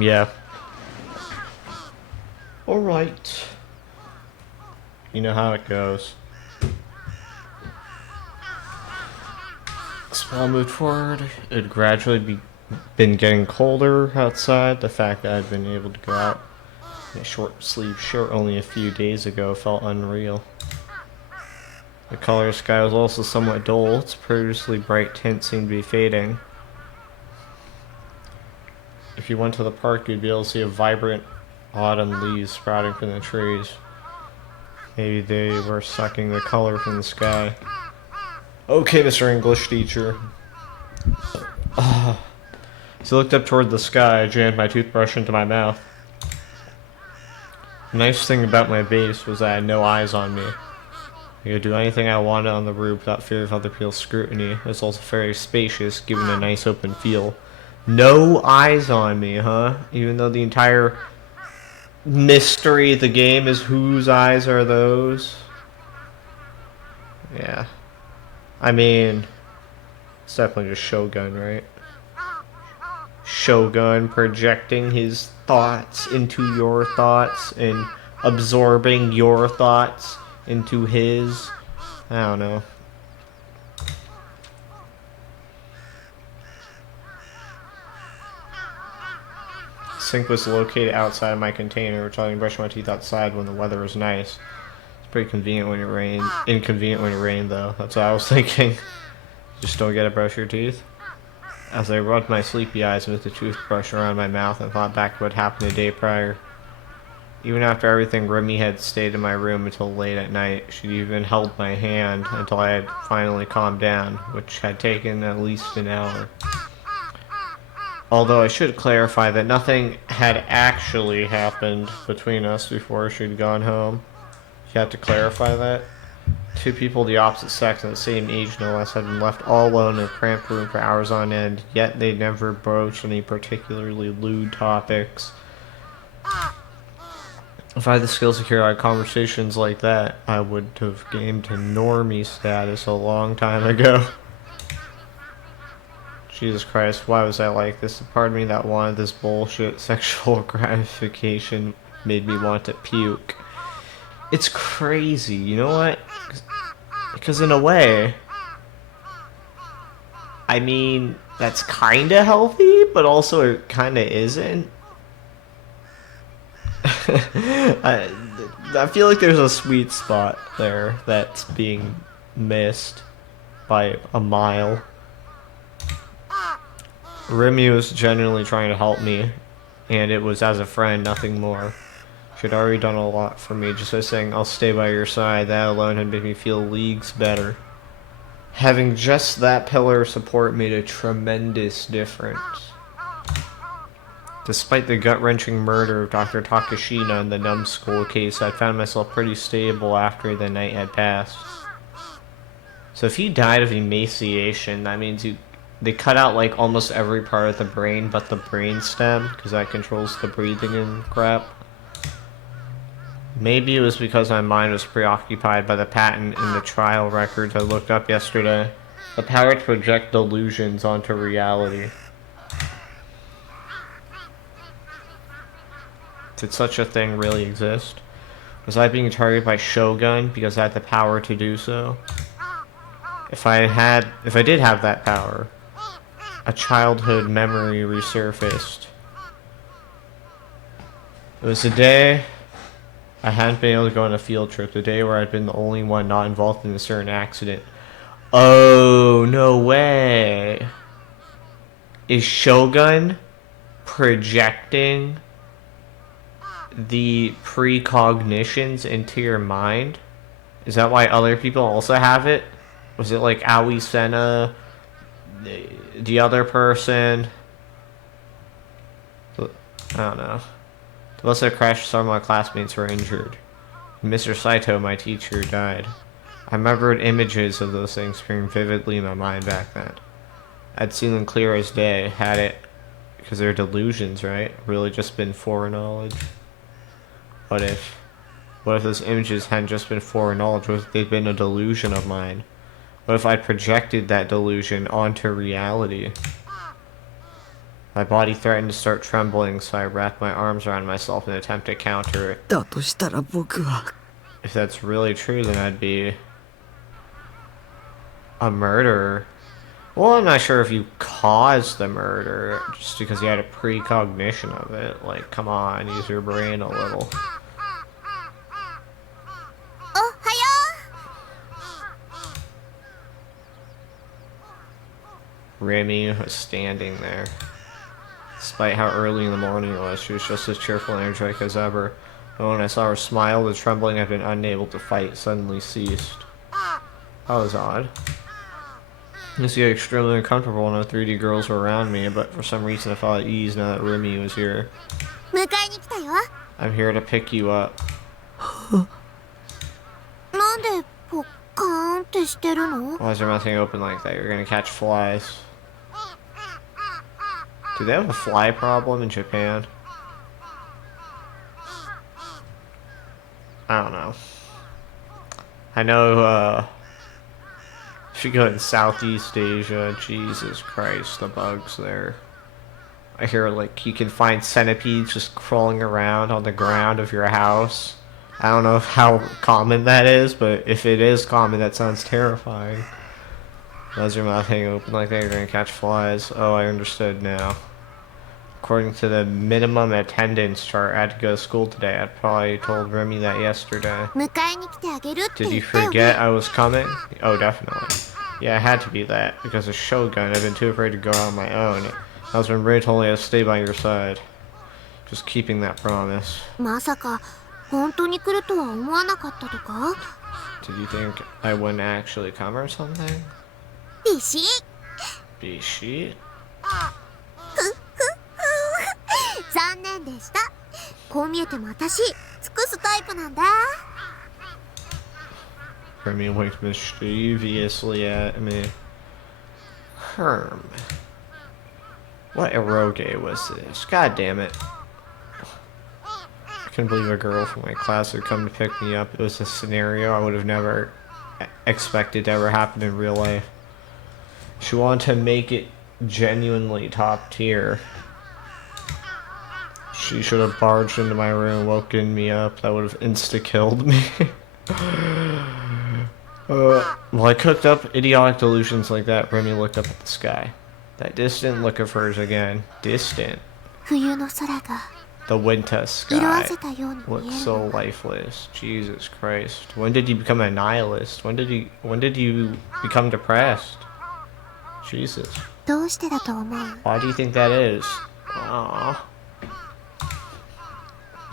Yeah. Alright. You know how it goes. As I moved forward, it had gradually been getting colder outside. The fact that I'd been able to go out in a short sleeve shirt only a few days ago felt unreal. The color of the sky was also somewhat dull. Its previously bright tint seemed to be fading. If you went to the park, you'd be able to see a vibrant autumn leaves sprouting from the trees. Maybe they were sucking the color from the sky. Okay, Mr. English teacher. So I looked up toward the sky, jammed my toothbrush into my mouth. The nice thing about my base was that I had no eyes on me. I could do anything I wanted on the roof without fear of other people's scrutiny. It was also very spacious, given a nice open feel. No eyes on me, huh? Even though the entire mystery of the game is whose eyes are those? Yeah. I mean, it's definitely just Shogun, right? Shogun projecting his thoughts into your thoughts and absorbing your thoughts into his. I don't know. Sink was located outside my container, which I can brush my teeth outside when the weather is nice. It's pretty convenient when it rains. Inconvenient when it rains, though. That's what I was thinking. Just don't get to brush your teeth. As I rubbed my sleepy eyes with the toothbrush around my mouth and thought back to what happened the day prior. Even after everything, Remy had stayed in my room until late at night. She even held my hand until I had finally calmed down, which had taken at least an hour. Although I should clarify that nothing had actually happened between us before she'd gone home. You have to clarify that. Two people of the opposite sex and the same age, no less, had been left all alone in a cramped room for hours on end, yet they never broached any particularly lewd topics. If I had the skills to carry out conversations like that, I would have gained to normie status a long time ago. Jesus Christ, why was I like this? The part of me that wanted this bullshit sexual gratification made me want to puke. It's crazy, you know what? Because in a way, I mean, that's kinda healthy, but also it kinda isn't. I feel like there's a sweet spot there that's being missed by a mile. Remy was genuinely trying to help me, and it was as a friend, nothing more. She had already done a lot for me, just by saying, I'll stay by your side. That alone had made me feel leagues better. Having just that pillar of support made a tremendous difference. Despite the gut-wrenching murder of Dr. Takashina in the numbskull case, I found myself pretty stable after the night had passed. So if he died of emaciation, that means they cut out like almost every part of the brain but the brain stem, because that controls the breathing and crap. Maybe it was because my mind was preoccupied by the patent in the trial records I looked up yesterday. The power to project delusions onto reality. Did such a thing really exist? Was I being targeted by Shogun because I had the power to do so? If I did have that power, a childhood memory resurfaced. It was the day I hadn't been able to go on a field trip, the day where I'd been the only one not involved in a certain accident. Oh, no way. Is Shogun projecting the precognitions into your mind? Is that why other people also have it? Was it like Aoi Senna, the other person? I don't know. The bus that crashed, some of my classmates were injured. Mr. Saito, my teacher, died. I remembered images of those things appearing vividly in my mind back then. I'd seen them clear as day, had it, because they're delusions, right? Really just been foreknowledge. What if those images hadn't just been foreknowledge? What if they'd been a delusion of mine? What if I projected that delusion onto reality? My body threatened to start trembling, so I wrapped my arms around myself in an attempt to counter it. だとしたら僕は If that's really true, then I'd be a murderer. Well, I'm not sure if you caused the murder just because you had a precognition of it. Like, come on, use your brain a little. Remy was standing there. Despite how early in the morning it was, she was just as cheerful and energetic as ever. But when I saw her smile, the trembling I'd been unable to fight suddenly ceased. That was odd. I used to get extremely uncomfortable when the 3D girls were around me, but for some reason I felt at ease now that Remy was here. I'm here to pick you up. Why is there nothing open like that? You're gonna catch flies. Do they have a fly problem in Japan? I don't know. I know, if you go in Southeast Asia, Jesus Christ, the bugs there. I hear, like, you can find centipedes just crawling around on the ground of your house. I don't know how common that is, but if it is common, that sounds terrifying. As your mouth hanging open like that, you're gonna catch flies. Oh, I understood now. According to the minimum attendance chart, I had to go to school today. I probably told Remy that yesterday. Did you forget I was coming? Oh, definitely. Yeah, it had to be that, because of Shogun. I've been too afraid to go out on my own. I was when Ray told me I'd stay by your side. Just keeping that promise. Did you think I wouldn't actually come or something? Bishi? Remy winked mischievously at me. Herm. What eroge was this? God damn it. I couldn't believe a girl from my class would come to pick me up. It was a scenario I would have never expected to ever happen in real life. She wanted to make it genuinely top tier. She should have barged into my room, woken me up. That would have insta-killed me. While I cooked up idiotic delusions like that, Remy looked up at the sky. That distant look of hers again. Distant. The winter sky looked so lifeless. Jesus Christ. When did you become a nihilist? When did you become depressed? Jesus. Why do you think that is? Aww.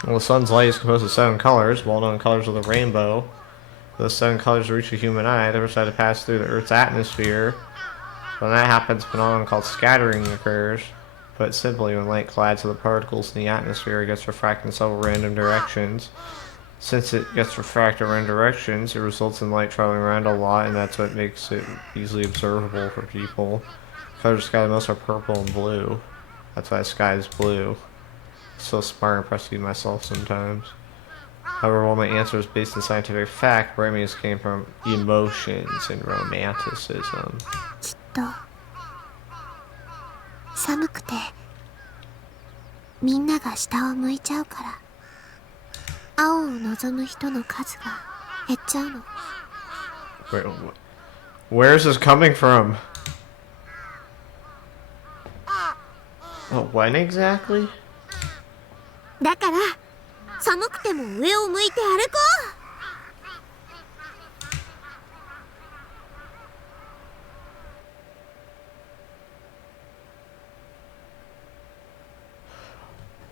Well, the sun's light is composed of 7 colors, well-known colors of the rainbow. The 7 colors reach the human eye, they decide to pass through the Earth's atmosphere. When that happens, a phenomenon called scattering occurs. Put simply, when light collides with the particles in the atmosphere, it gets refracted in several random directions. Since it gets refracted in random directions, it results in light traveling around a lot, and that's what makes it easily observable for people. The colors of the sky most are purple and blue. That's why the sky is blue. So smart and impressed with myself sometimes. However, while my answer is based on scientific fact, Remy's came from emotions and romanticism. Wait, where is this coming from? Oh, when exactly?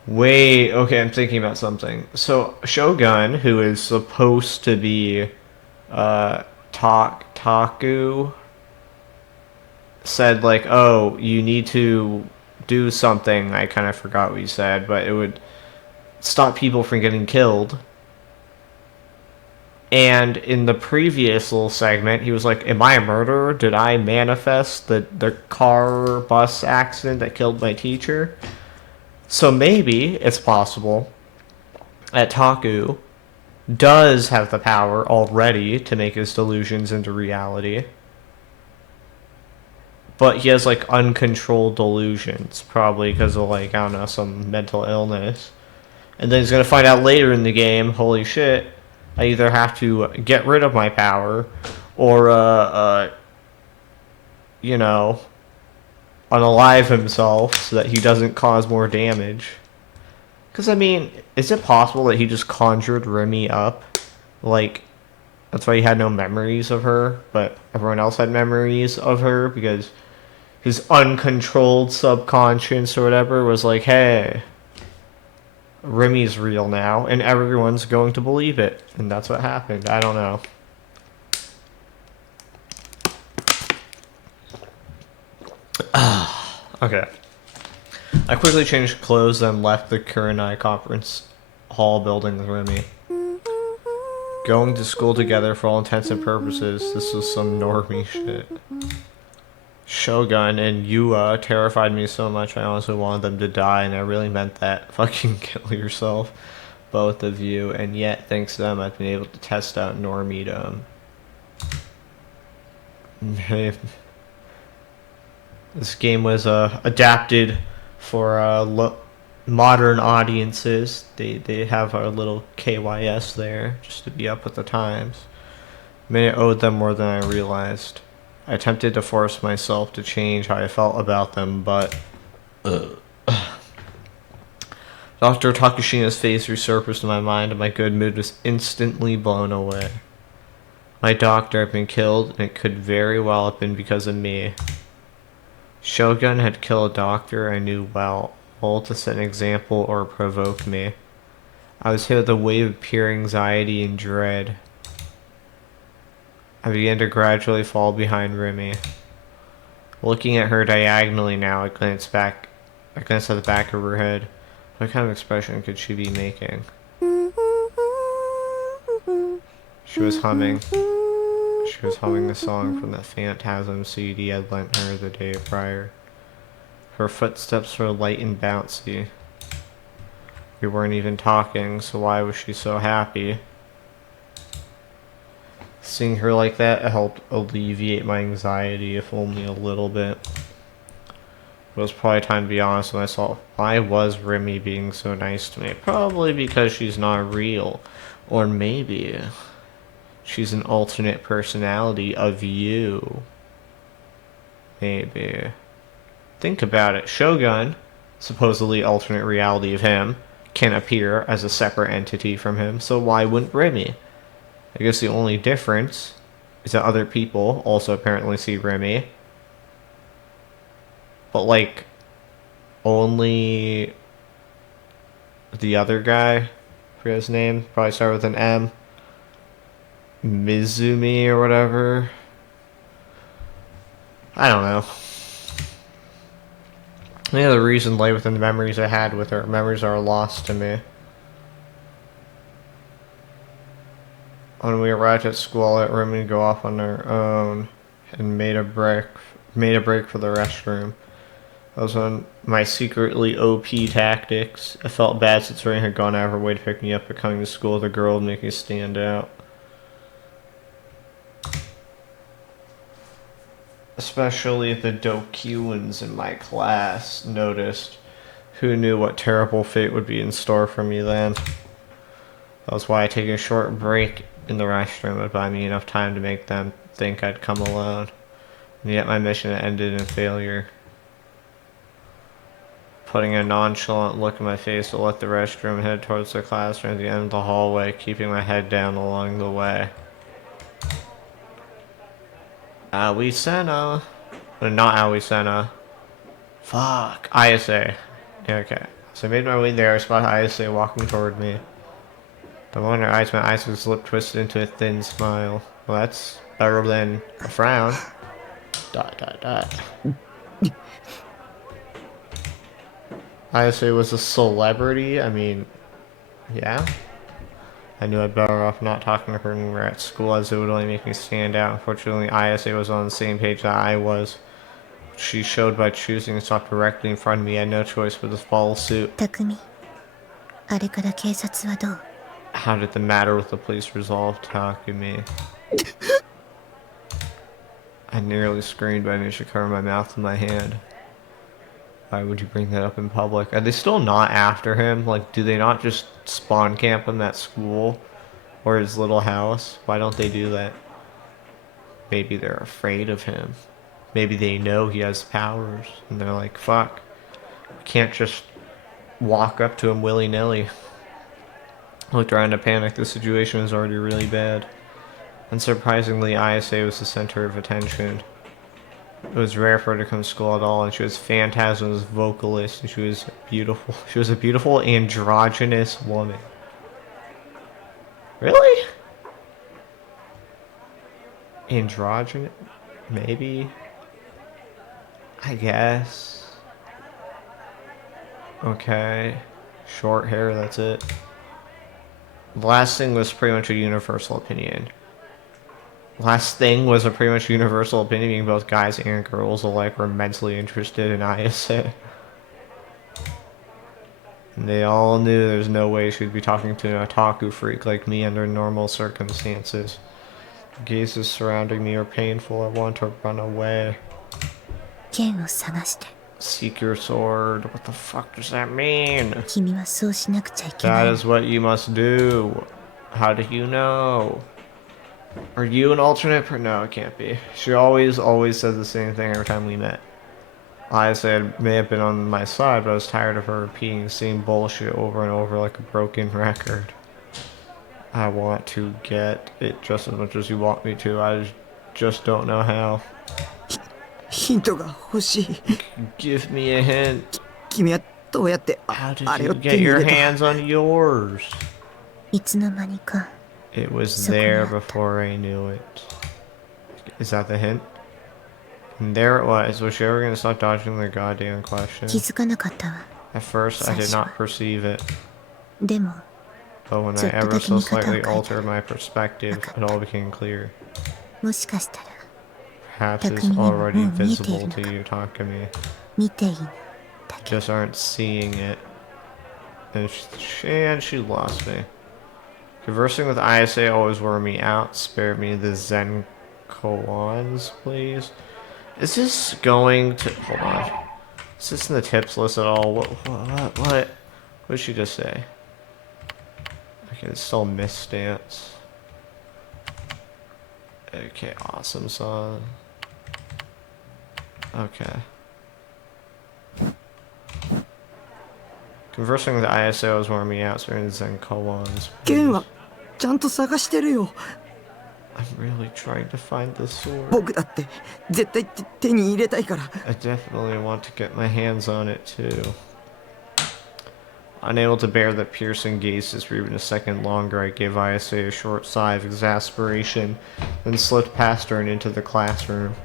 Wait, okay, I'm thinking about something. So, Shogun, who is supposed to be, Taku, said, like, oh, you need to do something. I kind of forgot what he said, but it would stop people from getting killed. And in the previous little segment, he was like, am I a murderer? Did I manifest the car bus accident that killed my teacher? So maybe it's possible that Taku does have the power already to make his delusions into reality. but he has like uncontrolled delusions, probably because of like, I don't know, some mental illness. And then he's gonna find out later in the game, holy shit, I either have to get rid of my power, or you know, unalive himself so that he doesn't cause more damage. Because I mean, is it possible that he just conjured Remy up, like? That's why he had no memories of her, but everyone else had memories of her because his uncontrolled subconscious or whatever was like, hey, Remy's real now, and everyone's going to believe it. And that's what happened. I don't know. Okay. I quickly changed clothes and left the Kurenai conference hall building with Remy. Going to school together for all intents and purposes, this was some normie shit. Shogun and Yua terrified me so much I honestly wanted them to die, and I really meant that. Fucking kill yourself, both of you, and yet, thanks to them, I've been able to test out Normedom. This game was adapted for modern audiences. They have our little KYS there just to be up with the times. May have owed them more than I realized. I attempted to force myself to change how I felt about them, but Dr. Takashina's face resurfaced in my mind, and my good mood was instantly blown away. My doctor had been killed, and it could very well have been because of me. Shogun had killed a doctor I knew well, all to set an example or provoke me. I was hit with a wave of pure anxiety and dread. I began to gradually fall behind Remy. Looking at her diagonally now, I glanced at the back of her head. What kind of expression could she be making? She was humming. She was humming the song from the Phantasm CD I'd lent her the day prior. Her footsteps were light and bouncy. We weren't even talking, so why was she so happy? Seeing her like that helped alleviate my anxiety, if only a little bit. It was probably time to be honest with myself. Why was Remy being so nice to me? Probably because she's not real. Or maybe she's an alternate personality of you. Maybe. Think about it. Shogun, supposedly alternate reality of him, can appear as a separate entity from him, so why wouldn't Remy? I guess the only difference is that other people also apparently see Remy. But, like, only the other guy, I forget his name, probably start with an M. Mizumi or whatever. I don't know. The other reason lay within the memories I had with her. Memories are lost to me. When we arrived at school, I let Remy go off on her own and made a break for the restroom. That was on my secretly OP tactics. I felt bad since Remy had gone out of her way to pick me up, but coming to school with a girl would make me stand out. Especially the Dokuans in my class noticed. Who knew what terrible fate would be in store for me then? That was why taking a short break in the restroom would buy me enough time to make them think I'd come alone. And yet my mission ended in failure. Putting a nonchalant look in my face to let the restroom head towards the classroom at the end of the hallway, keeping my head down along the way. Awisena. Not Awisena. Fuck. ISA. Yeah, okay. So I made my way there. I spotted ISA walking toward me. The moment her eyes met, Isa's lip twisted into a thin smile. Well, that's better than a frown. ... ISA was a celebrity. I mean, yeah. I knew I'd better off not talking to her when we were at school, as it would only make me stand out. Unfortunately, ISA was on the same page that I was. She showed by choosing to stop directly in front of me. I had no choice but to follow suit. Takumi, あれから警察はどう? How did the matter with the police resolve, Takumi? I nearly screamed, but I managed to cover my mouth with my hand. Why would you bring that up in public? Are they still not after him? Like, do they not just spawn camp him at school? Or his little house? Why don't they do that? Maybe they're afraid of him. Maybe they know he has powers. And they're like, fuck. We can't just walk up to him willy-nilly. Looked around to panic. The situation was already really bad. Unsurprisingly, ISA was the center of attention. It was rare for her to come to school at all, and she was Phantasma's vocalist, and she was beautiful. She was a beautiful androgynous woman. Really? Androgynous? Maybe? I guess. Okay. Short hair, that's it. The last thing was pretty much a universal opinion. Last thing was a pretty much universal opinion, being both guys and girls alike were immensely interested in ISA. And they all knew there's no way she'd be talking to an otaku freak like me under normal circumstances. The gazes surrounding me are painful. I want to run away. Seek your sword. What the fuck does that mean? That is what you must do. How do you know? Are you an alternate? No, it can't be. She always says the same thing every time we met. I said may have been on my side, but I was tired of her repeating the same bullshit over and over like a broken record. I want to get it just as much as you want me to. I just don't know how. Give me a hint. How did you get your hands on yours? It was there before I knew it. Is that the hint? And there it was. Was she ever going to stop dodging the goddamn question? At first, I did not perceive it. But when I ever so slightly altered my perspective, it all became clear. Perhaps it's already visible to you, Takumi. You just aren't seeing it. And she lost me. Conversing with ISA always wore me out. Spare me the Zen koans, please. Is this going to... Hold on. Is this in the tips list at all? What did she just say? Okay, it's still misstance. Okay, awesome song. Okay. Conversing with ISO was warming me out, so we're Zen koans. I'm really trying to find this sword. I definitely want to get my hands on it too. Unable to bear the piercing gazes for even a second longer, I gave ISA a short sigh of exasperation, then slipped past her and into the classroom.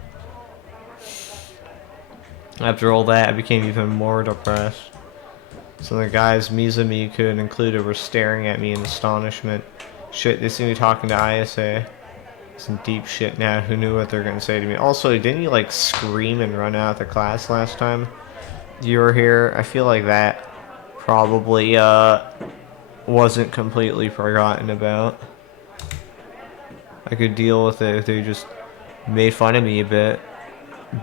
After all that, I became even more depressed. Some of the guys Mizumiku included were staring at me in astonishment. Shit, they seem to be talking to ISA. Some deep shit now. Who knew what they're gonna say to me? Also, didn't you like scream and run out of the class last time you were here? I feel like that probably wasn't completely forgotten about. I could deal with it if they just made fun of me a bit,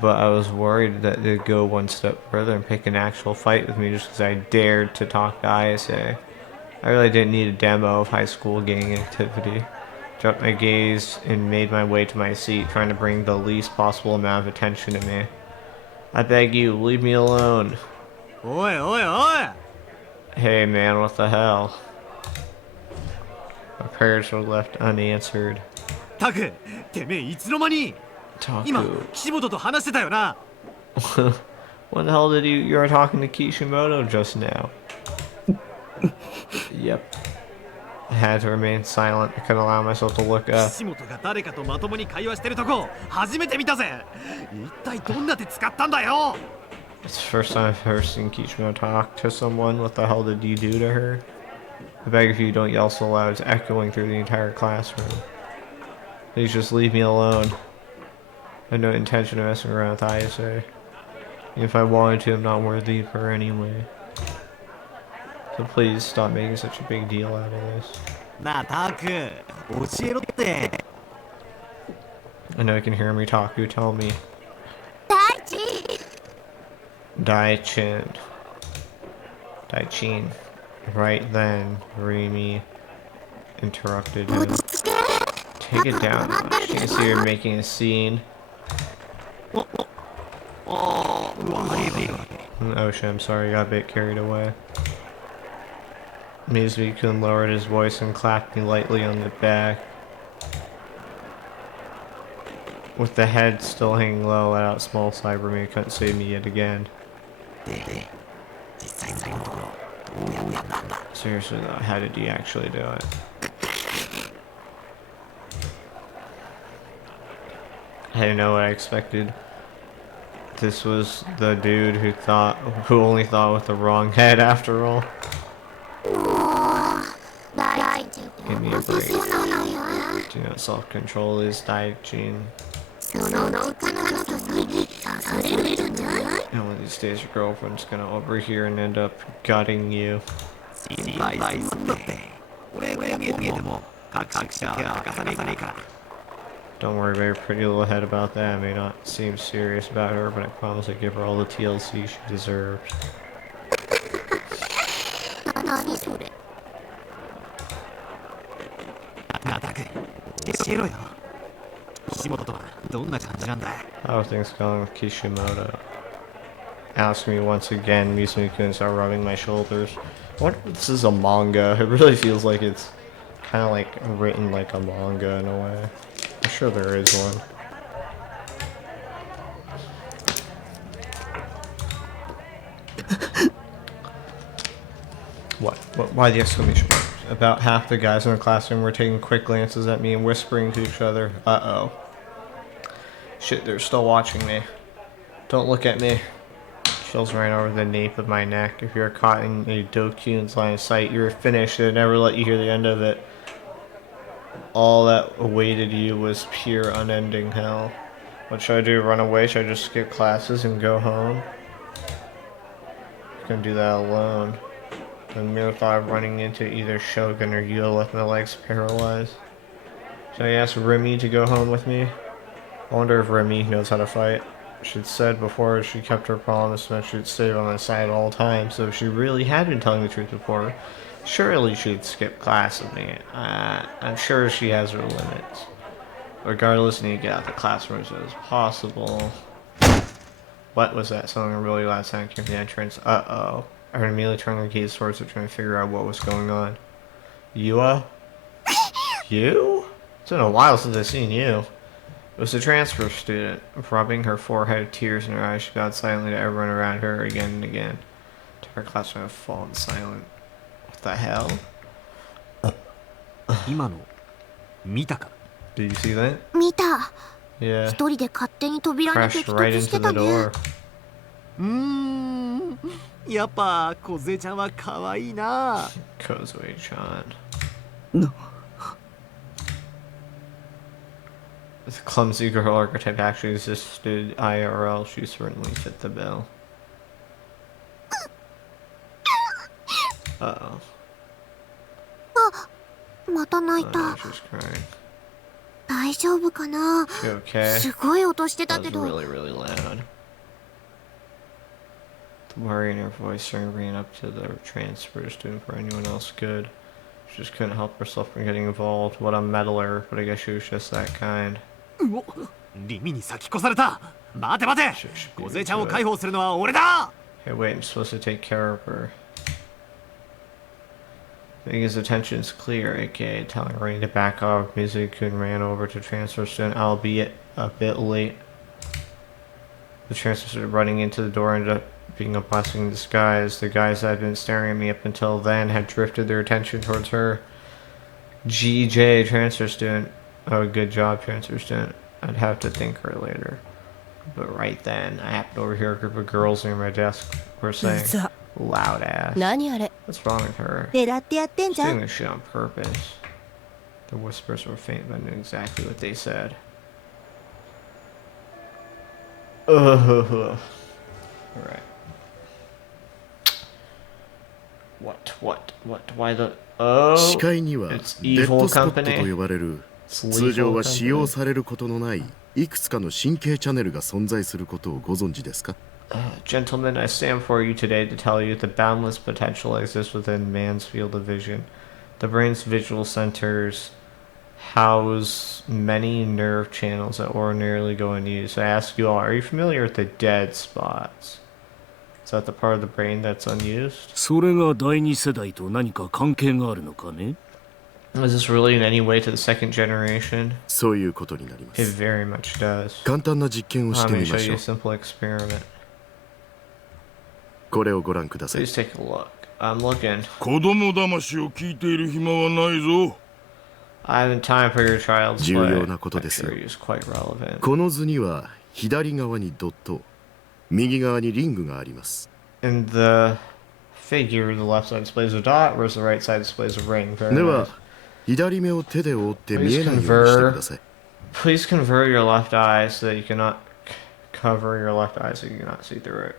but I was worried that they'd go one step further and pick an actual fight with me just because I dared to talk to ISA. I really didn't need a demo of high school gang activity. Dropped my gaze and made my way to my seat, trying to bring the least possible amount of attention to me. I beg you, leave me alone. Oi! Hey man, what the hell? My prayers were left unanswered. Taku, てめえいつの間に? Taku. 岸本と話してたよな? When the hell did you were talking to Kishimoto just now? Yep. I had to remain silent. I couldn't allow myself to look up. 岸本が誰かとまともに会話してるとこ初めて見たぜ。一体どんな手使ったんだよ? It's the first time I've ever seen Kishimoto talk to someone. What the hell did you do to her? I beg of you, don't yell so loud. It's echoing through the entire classroom. Please just leave me alone. I had no intention of messing around with ISA. If I wanted to, I'm not worthy of her anyway. So please stop making such a big deal out of this. なあタク、教えろって。I know you can hear me talk. You tell me. 大地 Daichin. Daichin. Right then, Remy interrupted him. Take it down. She can see you're making a scene. Oh shit, I'm sorry, I got a bit carried away. Mizuki-kun lowered his voice and clapped me lightly on the back. With the head still hanging low, let out small sigh. Remy couldn't save me yet again. Seriously though, how did he actually do it? I didn't know what I expected. This was the dude who only thought with the wrong head after all. Give me a break. Do not self-control is Daichin. And one of these days your girlfriend's gonna overhear and end up gutting you. Don't worry about your pretty little head about that. I may not seem serious about her, but I promise I give her all the TLC she deserves. How are things going with Kishimoto? Ask me once again. Mizuki-kun start rubbing my shoulders. I wonder if this is a manga. It really feels like it's kind of like written like a manga in a way. I'm sure there is one. What? Why the exclamation mark? About half the guys in the classroom were taking quick glances at me and whispering to each other. Uh-oh. Shit, they're still watching me. Don't look at me. Chills right over the nape of my neck. If you're caught in a Doku's line of sight, you're finished. They'd never let you hear the end of it. All that awaited you was pure unending hell. What should I do? Run away? Should I just skip classes and go home? I can do that alone. The mere thought of running into either Shogun or Yua left my legs paralyzed. Should I ask Remy to go home with me? I wonder if Remy knows how to fight. She'd said before she kept her promise and that she'd stay by my side at all times, so if she really had been telling the truth before, surely she'd skip class with me. I'm sure she has her limits. Regardless, I need to get out of the classroom as soon as possible. What was that? Something really loud sound came from the entrance. Uh-oh. I heard immediately turn the keys towards it, trying to figure out what was going on. Yua? You? It's been a while since I've seen you. It was a transfer student. Rubbing her forehead, tears in her eyes, she bowed silently to everyone around her again and again. To her classroom had fallen silent. What the hell? Did you see that? 見た Yeah. 一人で勝手に扉に Crashed 激 right 突し into て the たね door. やっぱ梢ちゃんは可愛いな。 Kozue-chan. This clumsy girl archetype actually existed IRL. She certainly fit the bill. Uh-oh. また泣い Oh た no, she's crying. 大丈夫かな She okay? すごい音してた That け was ど really, really loud. The worry in her voice started bringing up to the transfer student for anyone else good. She just couldn't help herself from getting involved. What a meddler, but I guess she was just that kind. うお、リミに先越された。待て待て。梢ちゃんを解放するのは俺だ。 Hey, wait, I'm supposed to take care of her. Making his attention's clear, aka telling Rain to back off. Mizuki-kun ran over to transfer student, albeit a bit late. The transfer student running into the door ended up being a blessing in disguise. The guys that had been staring at me up until then had drifted their attention towards her. GJ, transfer student. Oh, good job, transfer student. I'd have to thank her later. But right then, I happened to overhear a group of girls near my desk were saying, loud ass. 何あれ What's wrong with her? 狙ってやってん She's じゃ doing ん this shit on purpose. The whispers were faint, but I knew exactly what they said. Alright. What? Why the... Oh! 視界には It's デッ evil ドスポットと company. 呼ばれる It's 通常 lethal は使用 company. されることのないいくつかの神経チャネルが存在することをご存知ですか？ Gentlemen, I stand before you today to tell you that boundless potential exists within man's field of vision. The brain's visual centers house many nerve channels that ordinarily go unused. I ask you all, are you familiar with the dead spots? Is that the part of the brain that's unused? それが第二世代と何か関係があるのかね？ Is this really in any way to the second generation? そういうことになりま It す。 very much does. 簡単な実験をし Let て me み show まし you ょ a う。 simple experiment. これをご覧ください。 Please take a look. I'm looking. 子供騙しを聞いている暇はないぞ。 I have time for your child's 重 play. 要なことですよ。 Actually, it's quite relevant. この図には左側にドット、右側にリングがあります。 In the figure, the left side displays a dot, whereas the right side displays a ring. Very では nice. 左目を手で覆って見えないようにしてください。 Please convert your left eye so that you cannot cover your left eye so you cannot see through it.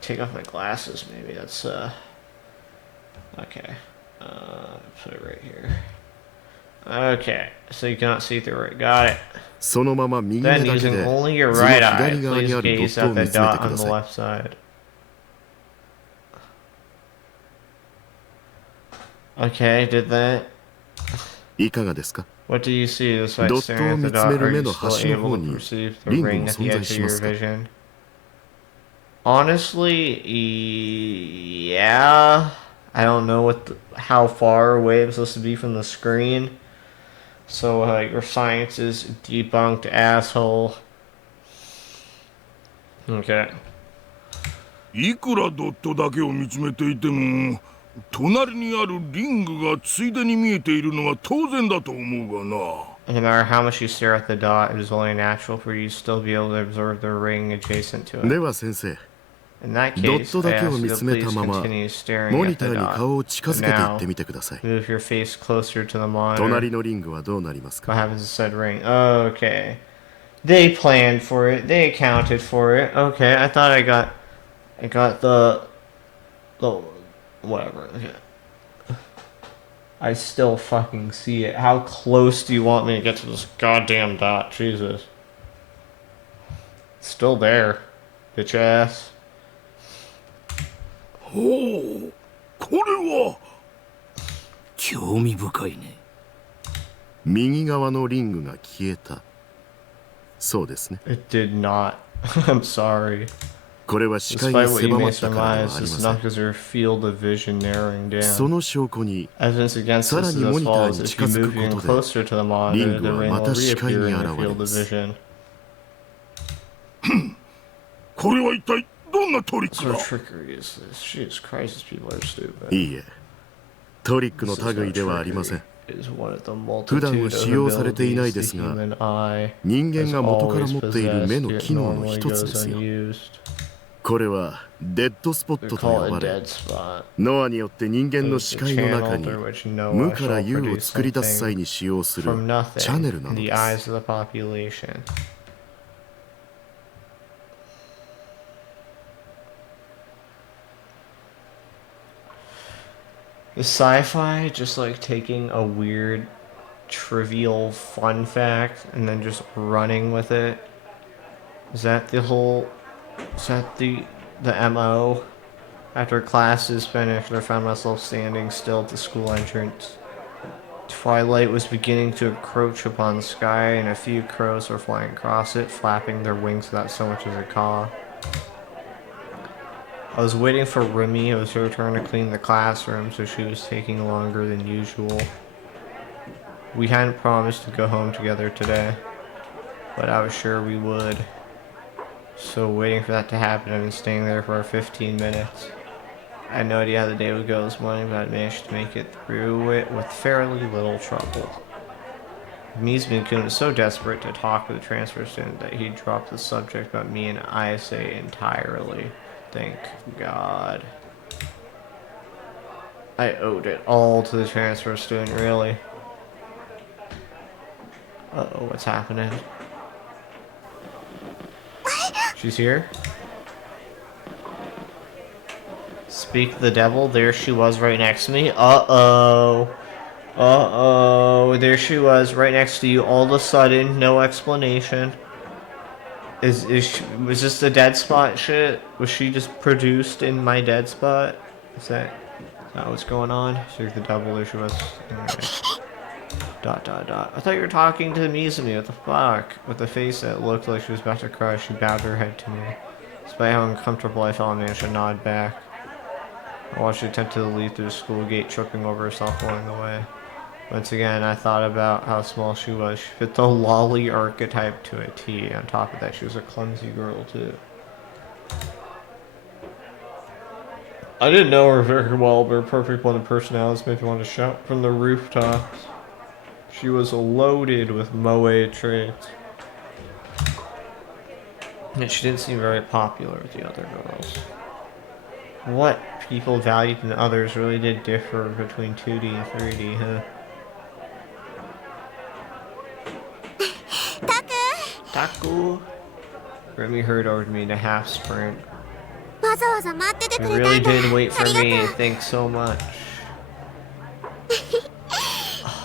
Take off my glasses, maybe. That's okay. Put it right here. Okay, so you cannot see through it. Got it. そのまま右目 Then だけ using で図 only の your right eye, 左側 please にあるド gaze ットを at 見 the つめ dot てく on だ the さい。 left side. Okay, did that. いかがですか？ What do you see? This by ドッ staring トを at 見 the つめ dot, る are 目 you の still 端の able 方 to に perceive the リング ring も at the 存在 edge of しま your すか？ vision? Honestly, yeah. I don't know how far away I'm supposed to be from the screen. So, your science is debunked, asshole. Okay. いくらドットだけを見つめていても、隣にあるリングがついでに見えているのは当然だと思うがな。No matter how much you stare at the dot, it is only natural for you to still be able to observe the ring adjacent to で it. は先生、 In that ドッ case, ト I だけを ask 見 you つ to め please たまま continue staring モ at ニタ the ーに顔 dot. を近づけていってみてください。 Move your face closer to the monitor. 隣のリングはどうなります What か？ happens to said ring? Okay. They planned for it. They accounted for it. Okay, I thought I got the whatever. Okay. I still fucking see it. How close do you want me to get to this goddamn dot? Jesus. It's still there, bitch ass. ほう、これは。興味深いね。右側のリングが消えた。そうですね。 It did not. I'm sorry. これは視界 Despite が what you 狭ま may ったからで surmise, はあり this ま is せ not ん。 because your field of vision narrowing そ down. の証拠に Evidence against さら this に is モ as ニター follows. に If 近 you づ move く even ことで closer to the monitor, リング the は ring ま will た視界 reappear に in 現 your れ field ま of す。 vision. これは一体どんなトリッ What ク sort だ？ of trickery is this? Jesus Christ, these people are stupid. いいえ、トリックの This is 類 not ではありません。 trickery. It is one of the 普段 multitude は of 使用されていない abilities で the すが、 human eye 人間 has が元から always 持っている possessed, 目の yet 機能の normally 一つ goes ですよ。 unused. これはデッドスポッ They トと call 呼 it ば a れ、 dead spot. ノアによって人間 It の is 視 the 界の中 channel に through which 無 Noah から shall 有を produce 作り出す際 something に使用する from チャネ nothing ルな in の the で eyes す。 of the population. Is sci-fi just like taking a weird, trivial fun fact and then just running with it? Is that the whole? Is that the MO? After class is finished, I found myself standing still at the school entrance. Twilight was beginning to encroach upon the sky, and a few crows were flying across it, flapping their wings without so much as a caw. I was waiting for Remy. It was her turn to clean the classroom, so she was taking longer than usual. We hadn't promised to go home together today, but I was sure we would. So waiting for that to happen, I've been staying there for 15 minutes. I had no idea how the day would go this morning, but I managed to make it through it with fairly little trouble. Mizumi-kun was so desperate to talk to the transfer student that he dropped the subject about me and ISA entirely. Thank God. I owed it all to the transfer student, really. Uh-oh, what's happening? She's here? Speak the devil, there she was right next to me. Uh-oh. Uh-oh, there she was, right next to you, all of a sudden, no explanation. Was this the dead spot shit? Was she just produced in my dead spot? Is that what's going on? So the double issue was. Anyway. Dot dot dot. I thought you were talking to Mizumi. What the fuck? With a face that looked like she was about to cry, she bowed her head to me. Despite how uncomfortable I felt, I managed to nod back. I watched her attempt to leave through the school gate, tripping over herself along the way. Once again, I thought about how small she was. She fit the lolly archetype to a T. On top of that, she was a clumsy girl, too. I didn't know her very well, but her perfect blend of personalities made me want to shout from the rooftops. She was loaded with moe traits. And she didn't seem very popular with the other girls. What people valued in others really did differ between 2D and 3D, huh? Taku! Remy hurried over to me in a half sprint. わざわざ待っててく You れた really んだ did wait あ for りがと me. う Thanks so much.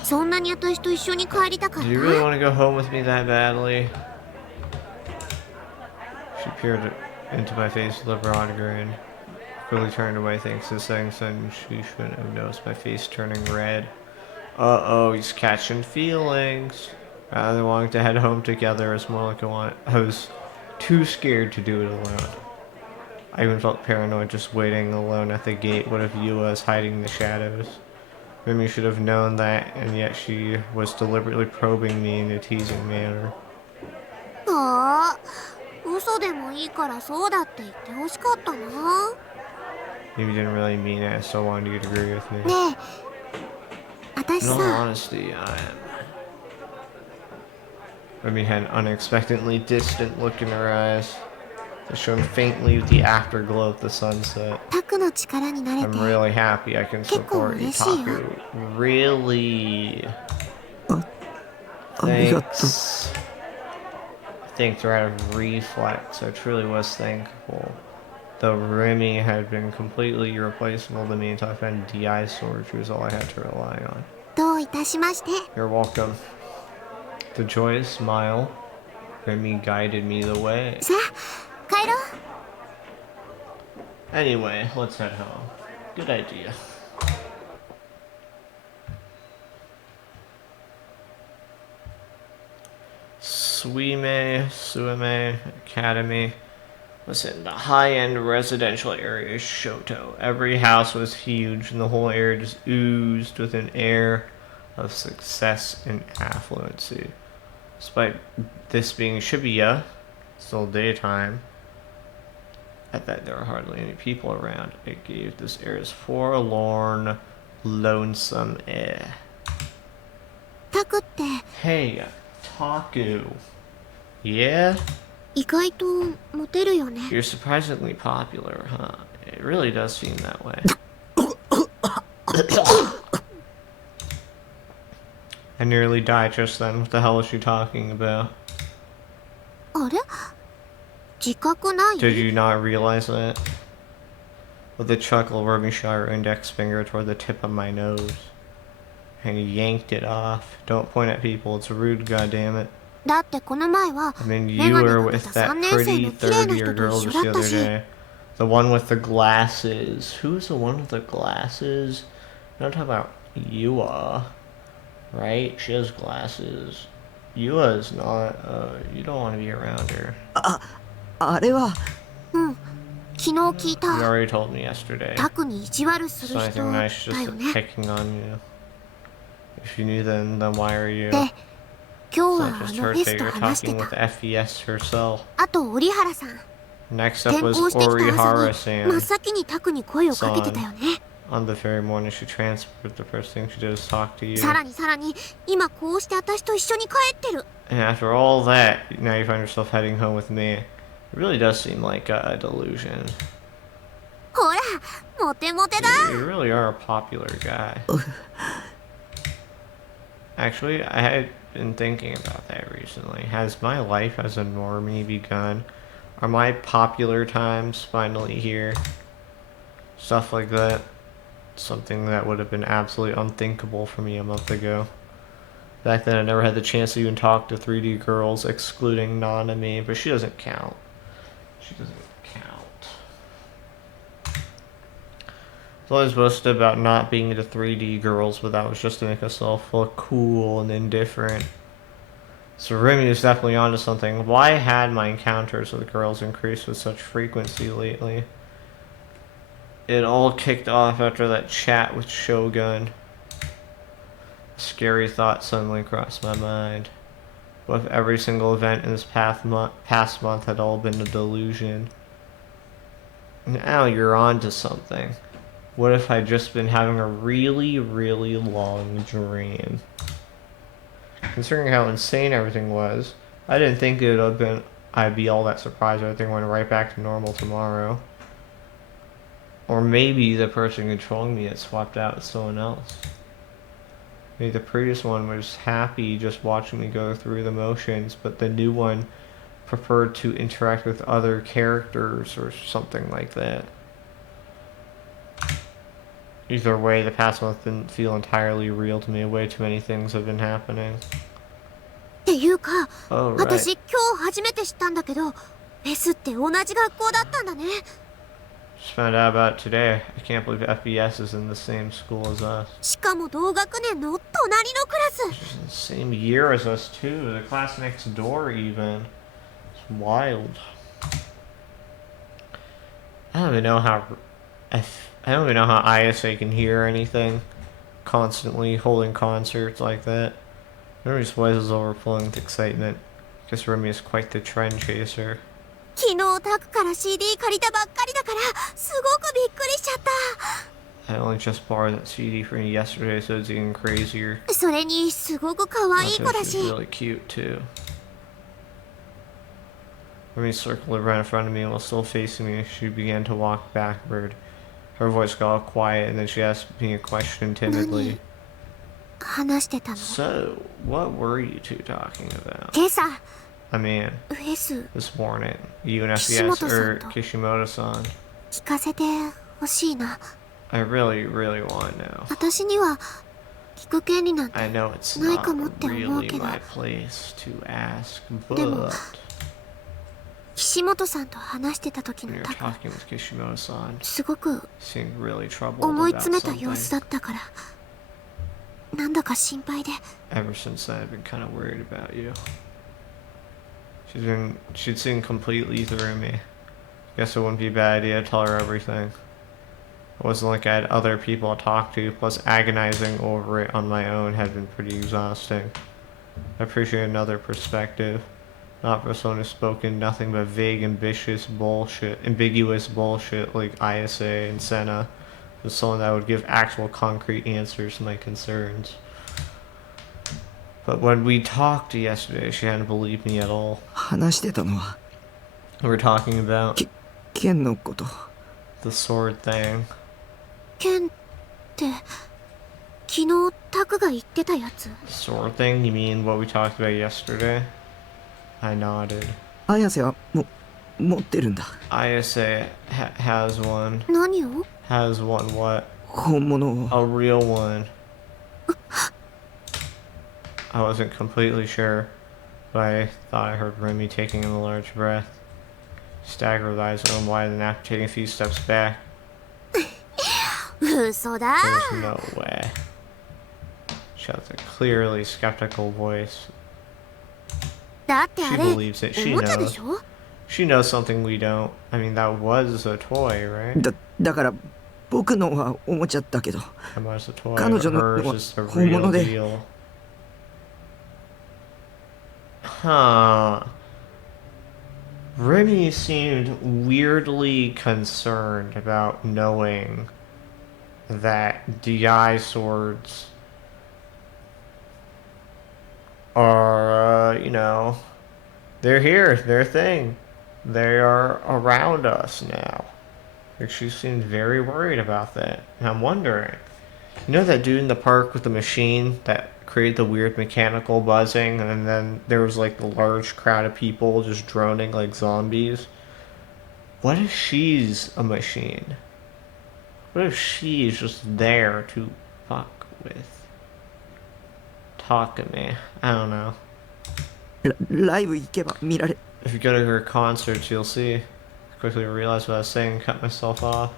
そんなに私と一緒に帰りたかっ Do you really た want to go home with me that badly? She peered into my face with a broad grin. Quickly turned away thanks to the second sentence. She shouldn't have noticed my face turning red. Uh-oh, he's catching feelings. Rather than wanting to head home together, it's more like I was too scared to do it alone. I even felt paranoid just waiting alone at the gate. What if Yua is hiding in the shadows? Mimi should have known that, and yet she was deliberately probing me in a teasing manner. ああ嘘でもいいからそうだって言ってほしかったな Maybe didn't really mean it. I still wanted you to agree with me. ねえ私 In all さ honesty, Remy had an unexpectedly distant look in her eyes that shone faintly with the afterglow of the sunset. タクの力になれ I'm て really happy I can support Itaku. Really? Thanks. Thanks are out of reflex. I truly was thankful. Though Remy had been completely irreplaceable to me until I found DI sword, she was all I had to rely on. どういたしまして You're welcome. The joyous smile. Remy guided me the way. さあ帰ろう Anyway, let's head home. Good idea. Suime Academy was in the high-end residential area of Shoto. Every house was huge, and the whole area just oozed with an air of success and affluency. Despite this being Shibuya, still daytime, at that there were hardly any people around. It gave this area's forlorn, lonesome air. タクって Hey, Taku. Yeah? 意外とモテるよね You're surprisingly popular, huh? It really does seem that way. I nearly died just then. What the hell is she talking about? あれ自覚ない Did you not realize that? With a chuckle, Ruby shot her index finger toward the tip of my nose. And yanked it off. Don't point at people, it's rude, goddammit. だってこの前は I mean, メ you ガネ were かけ with た that 3年生 pretty の綺麗な third-year 人と girl 一緒 just だ the った other し day. The one with the glasses. Who's the one with the glasses? I'm talking about Yua. Right? She has glasses. Yua is not, you don't want to be around her. あれはうん昨日聞い You た already told me yesterday. タクに意地悪す It's る not 人 anything だ nice, よ just ね picking on you. If you knew then why are you? で今 So 日 I はあ just の heard フェ that ス you と were 話して talking with た FES herself. あと折原さん Next up 転 was 校してきた朝に Orihara-san. 真っ先にタクに声をかけてたよね On the very morning she transferred, the first thing she did was talk to you. さらにさらに今こうして私と一緒に帰ってる And after all that, now you find yourself heading home with me. It really does seem like a delusion. ほらモテモテだ You really are a popular guy. Actually, I had been thinking about that recently. Has my life as a normie begun? Are my popular times finally here? Stuff like that. something that would have been absolutely unthinkable for me a month ago. Back then, I never had the chance to even talk to 3D girls, excluding Nanami, but she doesn't count. She doesn't count. It's always boasted about not being into 3D girls, but that was just to make us look cool and indifferent. So Remy is definitely onto something. Why had my encounters with girls increased with such frequency lately? It all kicked off after that chat with Shogun. A scary thought suddenly crossed my mind. What if every single event in this past month had all been a delusion? Now you're on to something. What if I'd just been having a really, really long dream? Considering how insane everything was, I didn't think it would have been I'd be all that surprised everything went right back to normal tomorrow. Or maybe the person controlling me had swapped out with someone else. Maybe the previous one was happy just watching me go through the motions, but the new one preferred to interact with other characters or something like that. Either way, the past month didn't feel entirely real to me. Way too many things have been happening. っていうか、 Oh, right. 私今日初めて知ったんだけど、フェスって同じ学校だったんだね。 Just found out about it today. I can't believe FBS is in the same school as us. しかも同学年の隣のクラス。 She's in the same year as us too. The class next door even. It's wild. I don't even know how ISA can hear anything constantly holding concerts like that. Remy's voice is overflowing with excitement. Guess Remy is quite the trend chaser. 昨日タクから CD 借りたばっかりだからすごくびっくりしちゃった。 I only just borrowed that CD from you yesterday, so it's even crazier. それにすごく可愛い子だ She's し。 really cute too. Remy circled around in front of me while still facing me. She began to walk backward. Her voice got all quiet, and then she asked me a question timidly. 話してたの。 So, what were you two talking about? 今朝 I mean, フェス this morning, you and FBS or Kishimoto-san. 聞かせてほしいな。 I really, really want to know. 私には聞く権利なんて I know it's ない not かもって思う really けど、 my place to ask, でも but 岸本さんと話してた時 when の you're タク、 talking with Kishimoto-san, すごく seemed really troubled 思い about 詰めた様子 something. だったから、なんだか心配で。 Ever since then, I've been kind of worried about you. She'd seen completely through me. Guess it wouldn't be a bad idea to tell her everything. It wasn't like I had other people to talk to, plus agonizing over it on my own had been pretty exhausting. I appreciate another perspective. Not for someone who's spoken nothing but vague, ambiguous bullshit like ISA and Senna. But someone that would give actual concrete answers to my concerns. But when we talked yesterday, she hadn't believed me at all. 話してたのは We were talking about 剣のこと。 the sword thing. 剣って昨日タクが言ってたやつ。 The sword thing? You mean what we talked about yesterday? I nodded. 綾瀬は持ってるんだ。 ISA has one. 何を？ Has one what? 本物を。 A real one. I wasn't completely sure, but I thought I heard Remy taking in a large breath. Staggered with eyes open wide and after taking a few steps back. 嘘だ。 There's no way. She has a clearly skeptical voice. だってあ She れ believes it. お She もちゃで knows. しょ？ She knows something we don't. I mean, that was a toy, right? だから僕のはおもちゃだけど、 That was a toy. 彼女の Hers は is the 本 real 物で。 deal. Huh. Remy seemed weirdly concerned about knowing that DI swords are, they're here, they're a thing. They are around us now. Like, she seemed very worried about that. And I'm wondering, you know that dude in the park with the machine that created the weird mechanical buzzing, and then there was like the large crowd of people just droning like zombies? What if she's a machine? What What if she's just there to fuck with Takame? I don't know. ライブ行けば見られ If you go to her concerts, you'll see. I quickly realized what I was saying and cut myself off.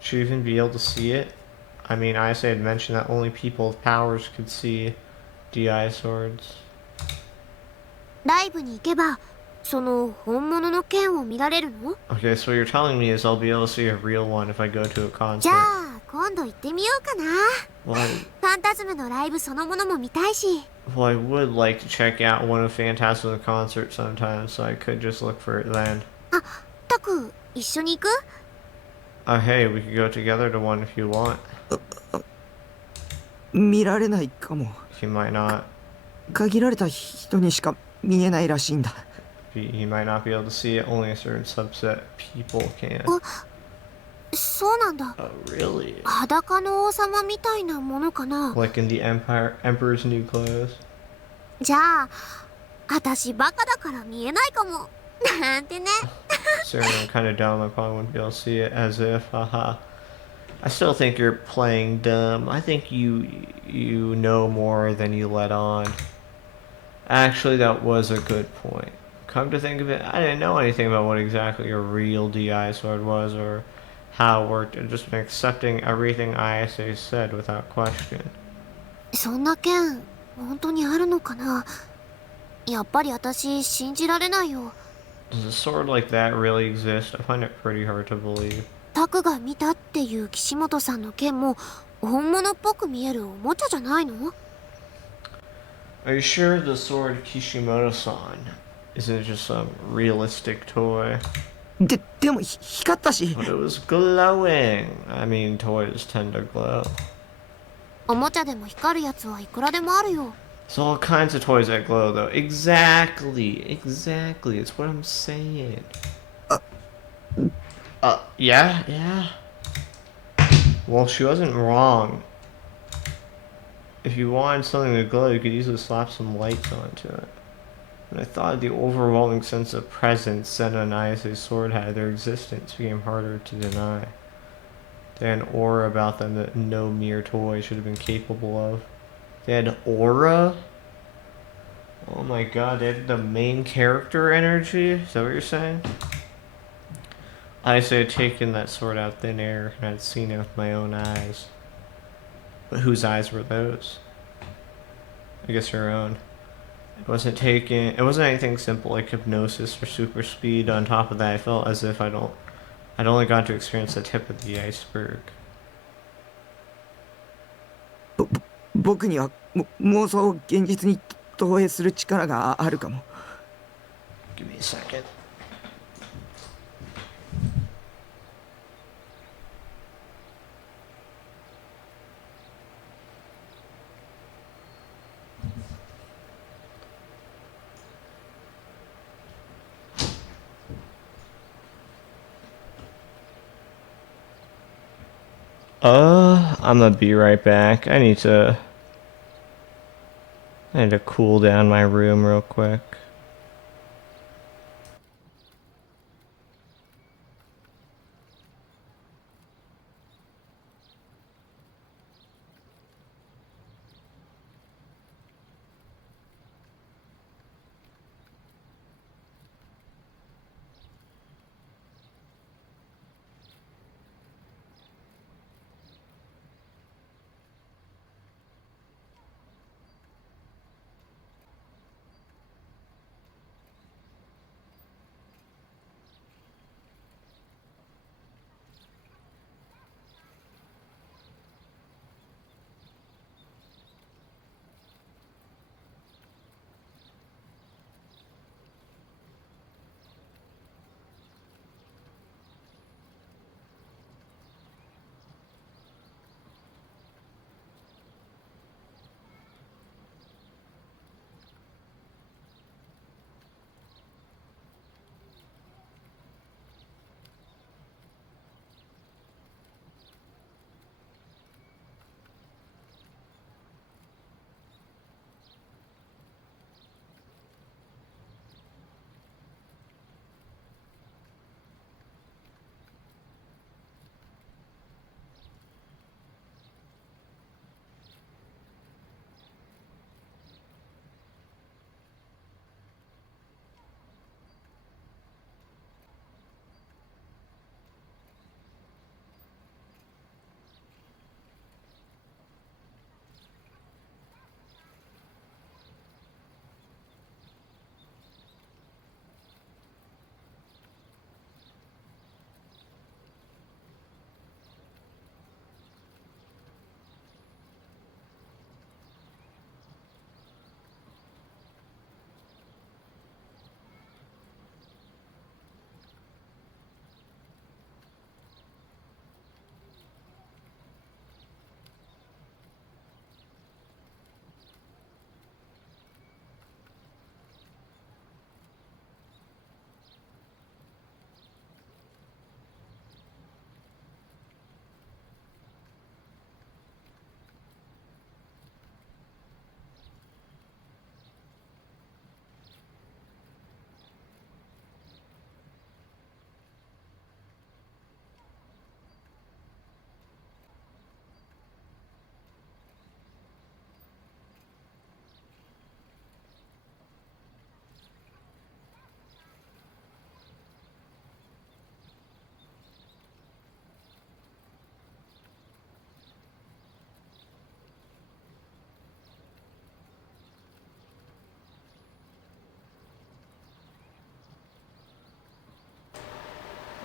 Should you even be able to see it? I mean, I say I'd mentioned that only people with powers could see DI swords. ライブに行けばその本物の剣を見られるの？ Okay, so what you're telling me is I'll be able to see a real one if I go to a じゃ concert. あ今度行ってみようかな。 Well, ファンタズムのライブそのものも見たいし。 well, I would like to check out one of Phantasma's concerts sometime, so I could just look for it then. あ、タク一緒に行く？ Hey, we could go together to one if you want. 見られないかも。 He might not. 限られた人にしか見えないらしいんだ。 He might not be able to see it. Only a certain subset of people can. そうなんだ。 Oh, really? 裸の王様みたいなものかな。 Like in the Emperor's new clothes? じゃあ私バカだから見えないかも。なんてね。 Sorry, I'm kind of dumb. I probably wouldn't be able to see it as if, haha. I still think you're playing dumb. I think you know more than you let on. Actually, that was a good point. Come to think of it, I didn't know anything about what exactly a real DI sword was or how it worked. I've just been accepting everything ISA said without question. そんな剣本当にあるのかな。やっぱり私信じられないよ。 Does a sword like that really exist? I find it pretty hard to believe. タクが見たっていう岸本さんの剣も本物っぽく見えるおもちゃじゃないの？ Are you sure the sword Kishimoto-san isn't just some realistic toy? でも光ったし。 But it was glowing. I mean, toys tend to glow. おもちゃでも光るやつはいくらでもあるよ。 There's all kinds of toys that glow, though. Exactly. It's what I'm saying. Yeah. Well, she wasn't wrong. If you wanted something to glow, you could easily slap some lights onto it. And I thought of the overwhelming sense of presence Sen and Isa's sword had, their existence became harder to deny. They had an aura about them that no mere toy should have been capable of. They had aura? Oh my god, they had the main character energy? Is that what you're saying? Isa had taken that sword out of thin air and I'd seen it with my own eyes. But whose eyes were those? I guess her own. It wasn't anything simple like hypnosis or super speed. On top of that, I felt as if I'd only got to experience the tip of the iceberg. 僕には妄想を現実に投影する力があるかも。 Give me a second. I'm gonna be right back. I need to cool down my room real quick.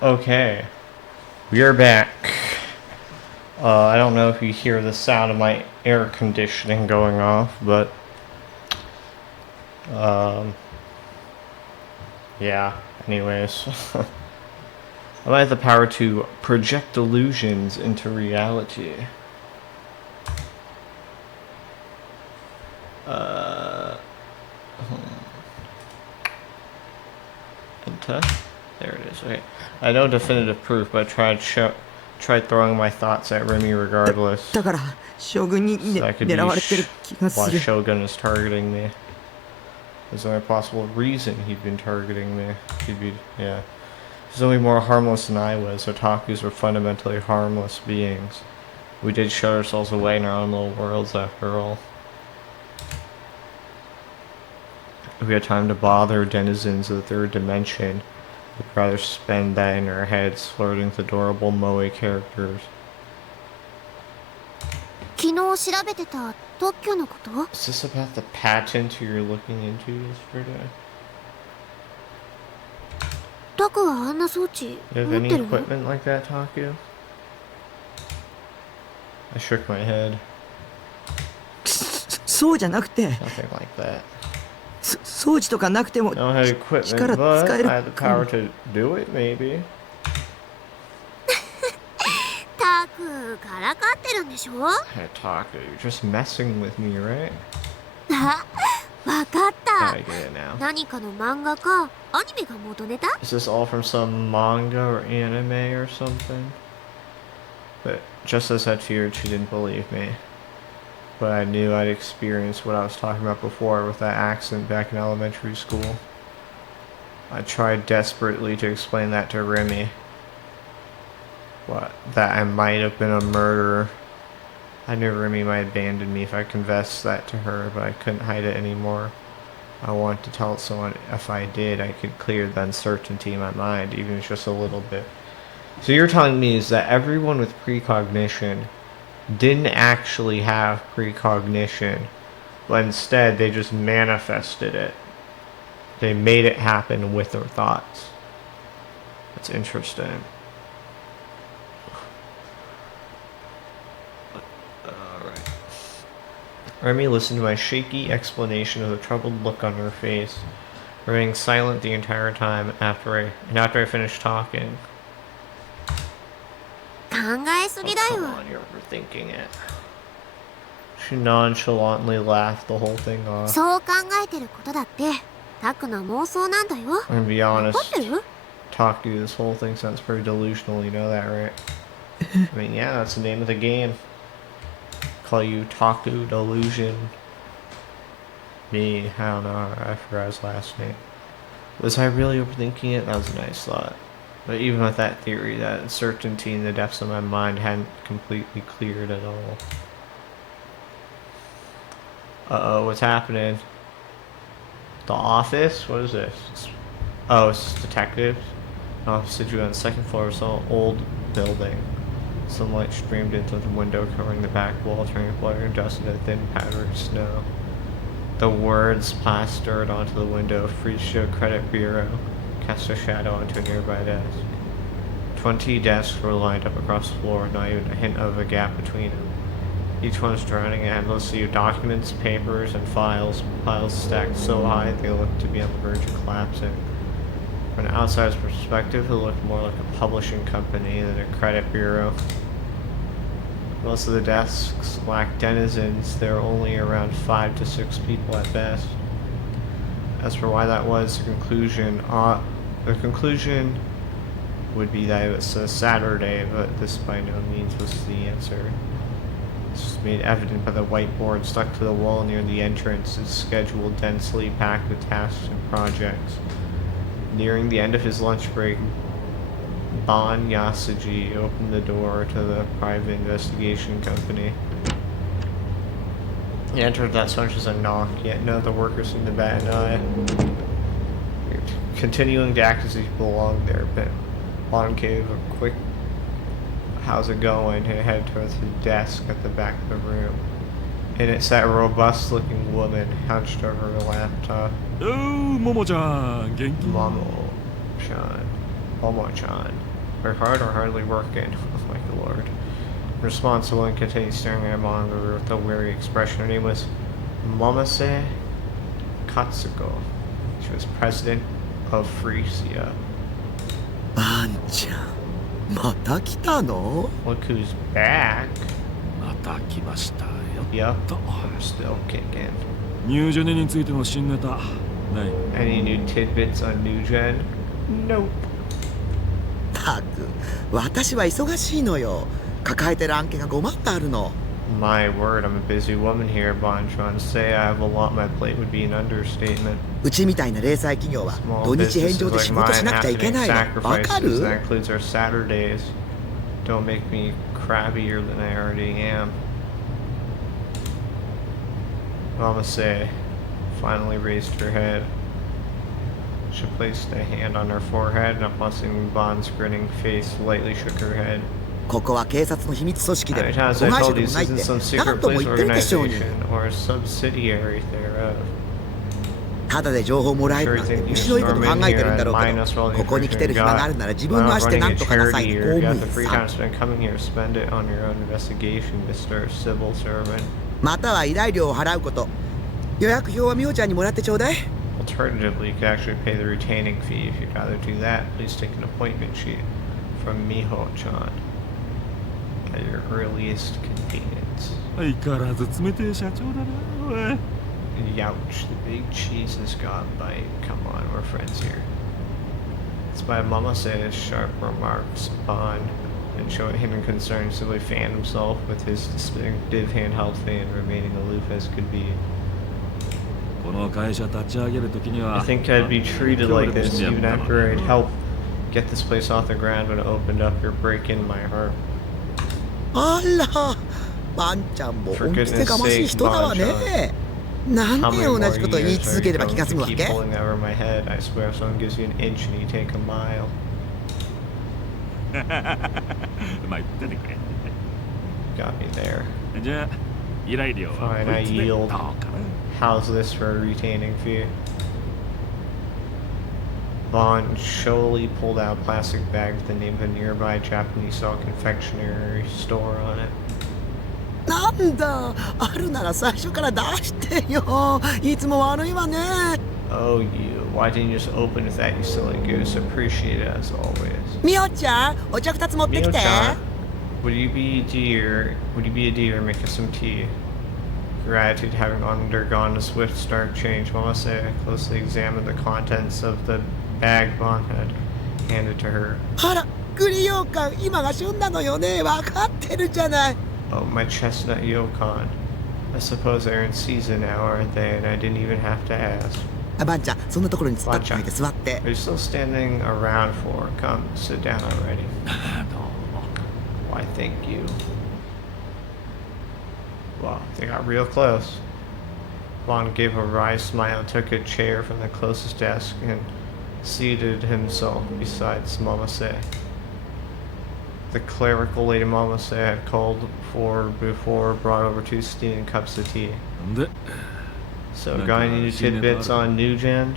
Okay, we are back. I don't know if you hear the sound of my air conditioning going off, but yeah. Anyways, I have the power to project illusions into reality. Enter. There it is. Okay. I know definitive proof, but I tried throwing my thoughts at Remy regardless. だから将軍に、So that could be 狙われてる気が why する。 Shogun is targeting me. There's only a possible reason he'd been targeting me. Yeah. He's only more harmless than I was. Otakus were fundamentally harmless beings. We did shut ourselves away in our own little worlds after all. If we had time to bother denizens of the third dimension, we'd rather spend that in our heads flirting with adorable moe characters. 昨日調べてた特許のこと？ Is this about the patent you were looking into yesterday? タクはあんな装置 You have 持っ any てるの？ equipment like that, Taku? I shook my head. そうじゃなくて、 Nothing like that. 装置とかなくても I don't have equipment, 力 but 使え I る have the かも power to do it, maybe. タクからかってるんでしょ？ Hey, Taku, you're just messing with me, right? あ、わかっ I た。 get it now. 何かの漫画かアニメが元ネタ？ Is this all from some manga or anime or something? But just as I feared, she didn't believe me. But I knew I'd experienced what I was talking about before with that accident back in elementary school. I tried desperately to explain that to Remy. What? That I might have been a murderer. I knew Remy might abandon me if I confessed that to her, but I couldn't hide it anymore. I wanted to tell someone if I did, I could clear the uncertainty in my mind, even if it's just a little bit. So you're telling me is that everyone with precognition didn't actually have precognition, but instead they just manifested it. They made it happen with their thoughts. That's interesting. Alright. Remy listened to my shaky explanation with a troubled look on her face, remaining silent the entire time after I finished talking. 考えすぎだ Come よ。 on, you're overthinking it. She nonchalantly laughed the whole thing off. そう考えてることだってタクの妄想なんだよ。 I'm gonna be わ honest, かってる？ Taku, this whole thing sounds pretty delusional, you know that, right? I mean, yeah, that's the name of the game. Call you Taku Delusion. Me, I don't know, I forgot his last name. Was I really overthinking it? That was a nice thought. But even with that theory, that uncertainty in the depths of my mind hadn't completely cleared at all. Uh-oh, what's happening? The office? What is this? Oh, it's detectives. Office situated on the second floor of some old building. Sunlight streamed into the window, covering the back wall, turning a blurry dust into thin powdery snow. The words plastered onto the window, Free Credit Bureau, cast a shadow onto a nearby desk. 20 desks were lined up across the floor, not even a hint of a gap between them. Each one was drowning in an endless sea of documents, papers, and files, piles stacked so high they looked to be on the verge of collapsing. From an outsider's perspective, it looked more like a publishing company than a credit bureau. Most of the desks lacked denizens. There were only around 5 to 6 people at best. As for why that was, the conclusion would be that it was a Saturday, but this by no means was the answer. This was made evident by the whiteboard stuck to the wall near the entrance, its schedule densely packed with tasks and projects. Nearing the end of his lunch break, Bon Yasuji opened the door to the private investigation company. He entered without so much as a knock, yet none of the workers seemed to bat an eye. Continuing to act as if he belonged there, but Bon gave a quick "how's it going?" and headed towards the desk at the back of the room. In it sat a robust-looking woman hunched over her laptop. Momo-chan, genki? Momo-chan. Momo-chan. Work hard or hardly working? Oh my lord. Responsible and continued staring at monitor with a weary expression. Her name was Momose Katsuko. She was president of Frisia. ばんちゃんまた来たの？ Look who's back. また来ましたよ。 Yup, I'm still kicking. ニュージェネについての新ネタない。 Any new tidbits on New Gen? Nope. たく私は忙しいのよ。抱えてる案件が5万ってあるの。 My word, I'm a busy woman here, Bontron. To say I have a lot on my plate would be an understatement. うちみたいな零細企業は Small 土日返 businesses 上で like 仕事 mine しなくちゃ have い to け make ないの。わか sacrifices. る？ That includes our Saturdays. Don't make me crabbier than I already am. Mama Say finally raised her head. She placed a hand on her forehead, and upon seeing Bond's grinning face, lightly shook her head. ここは警察の秘密組織で How も many times 子 I 会社 told で you も this ないっ isn't て some 何 secret 度も police 言ってるでしょうに。 organization or a subsidiary thereof. ただで情報もらえるなんて虫のいいこと考えてるんだろうけど、ここに来てる暇があるなら自分 Why の not 足で running な a んとかなさい charity ね、 here? 公 You 務 got the 員 free さん。 time spent coming here. Spend it on your own investigation, Mr. Civil Servant. または依頼料を払うこと。予約表はみほちゃんにもらってちょうだい。 Alternatively, you could actually pay the retaining fee. If you'd rather do that, please take an appointment sheet from Miho-chan at your earliest convenience. 相変わらず冷てえ社長だなおい。 Youch, the big cheese has got bite. Come on, we're friends here. Despite Mama Say's sharp remarks, Bond, and showing hidden concern, simply fanned himself with his distinctive handheld fan, remaining aloof as could be. この会社立ち上げるときには I think I'd be treated like this even after I'd helped get this place off the ground when it opened up. You're breaking my heart. あら、ばんちゃんも恩着せがましい人だわね。なん How で many 同 more じこと years 言い are 続 you ければ気 going が済む to わ keep け？ pulling that over my head? I swear if someone gives you an inch and you take a mile. まあ言っててくれ。 Got me there. じゃあ依頼料は Fine, こ I いつでど yield. うかな。 How's this for a retaining fee? Bond showily pulled out a plastic bag with the name of a nearby Japanese style confectionery store on it. なんだ、あるなら最初から出してよ。いつも悪いわね。 Oh, you. Why didn't you just open with that, you silly goose? Appreciate it as always. みほちゃん、お茶2つ持ってきて。 Mio-chan, would you be a dear? Would you be a dear? Make us some tea. Gratitude having undergone a swift, stark change, Mama Say closely examined the contents of the bag Bond had handed to her. あら、栗羊羹、今が旬なのよね。わかってるじゃない。 Oh, my chestnut yokon. I suppose they're in season now, aren't they? And I didn't even have to ask. あ、ばんちゃん、そんなところに突っ立ってないで座って。 Are you still standing around for? Come, sit down already. どうも。 Why, thank you. Wow, they got real close. Bond gave a wry smile, took a chair from the closest desk, and seated himself beside Mama Say. The clerical lady Mama Say had called for before brought over 2 steaming cups of tea. んで So, got any new tidbits on New Gen?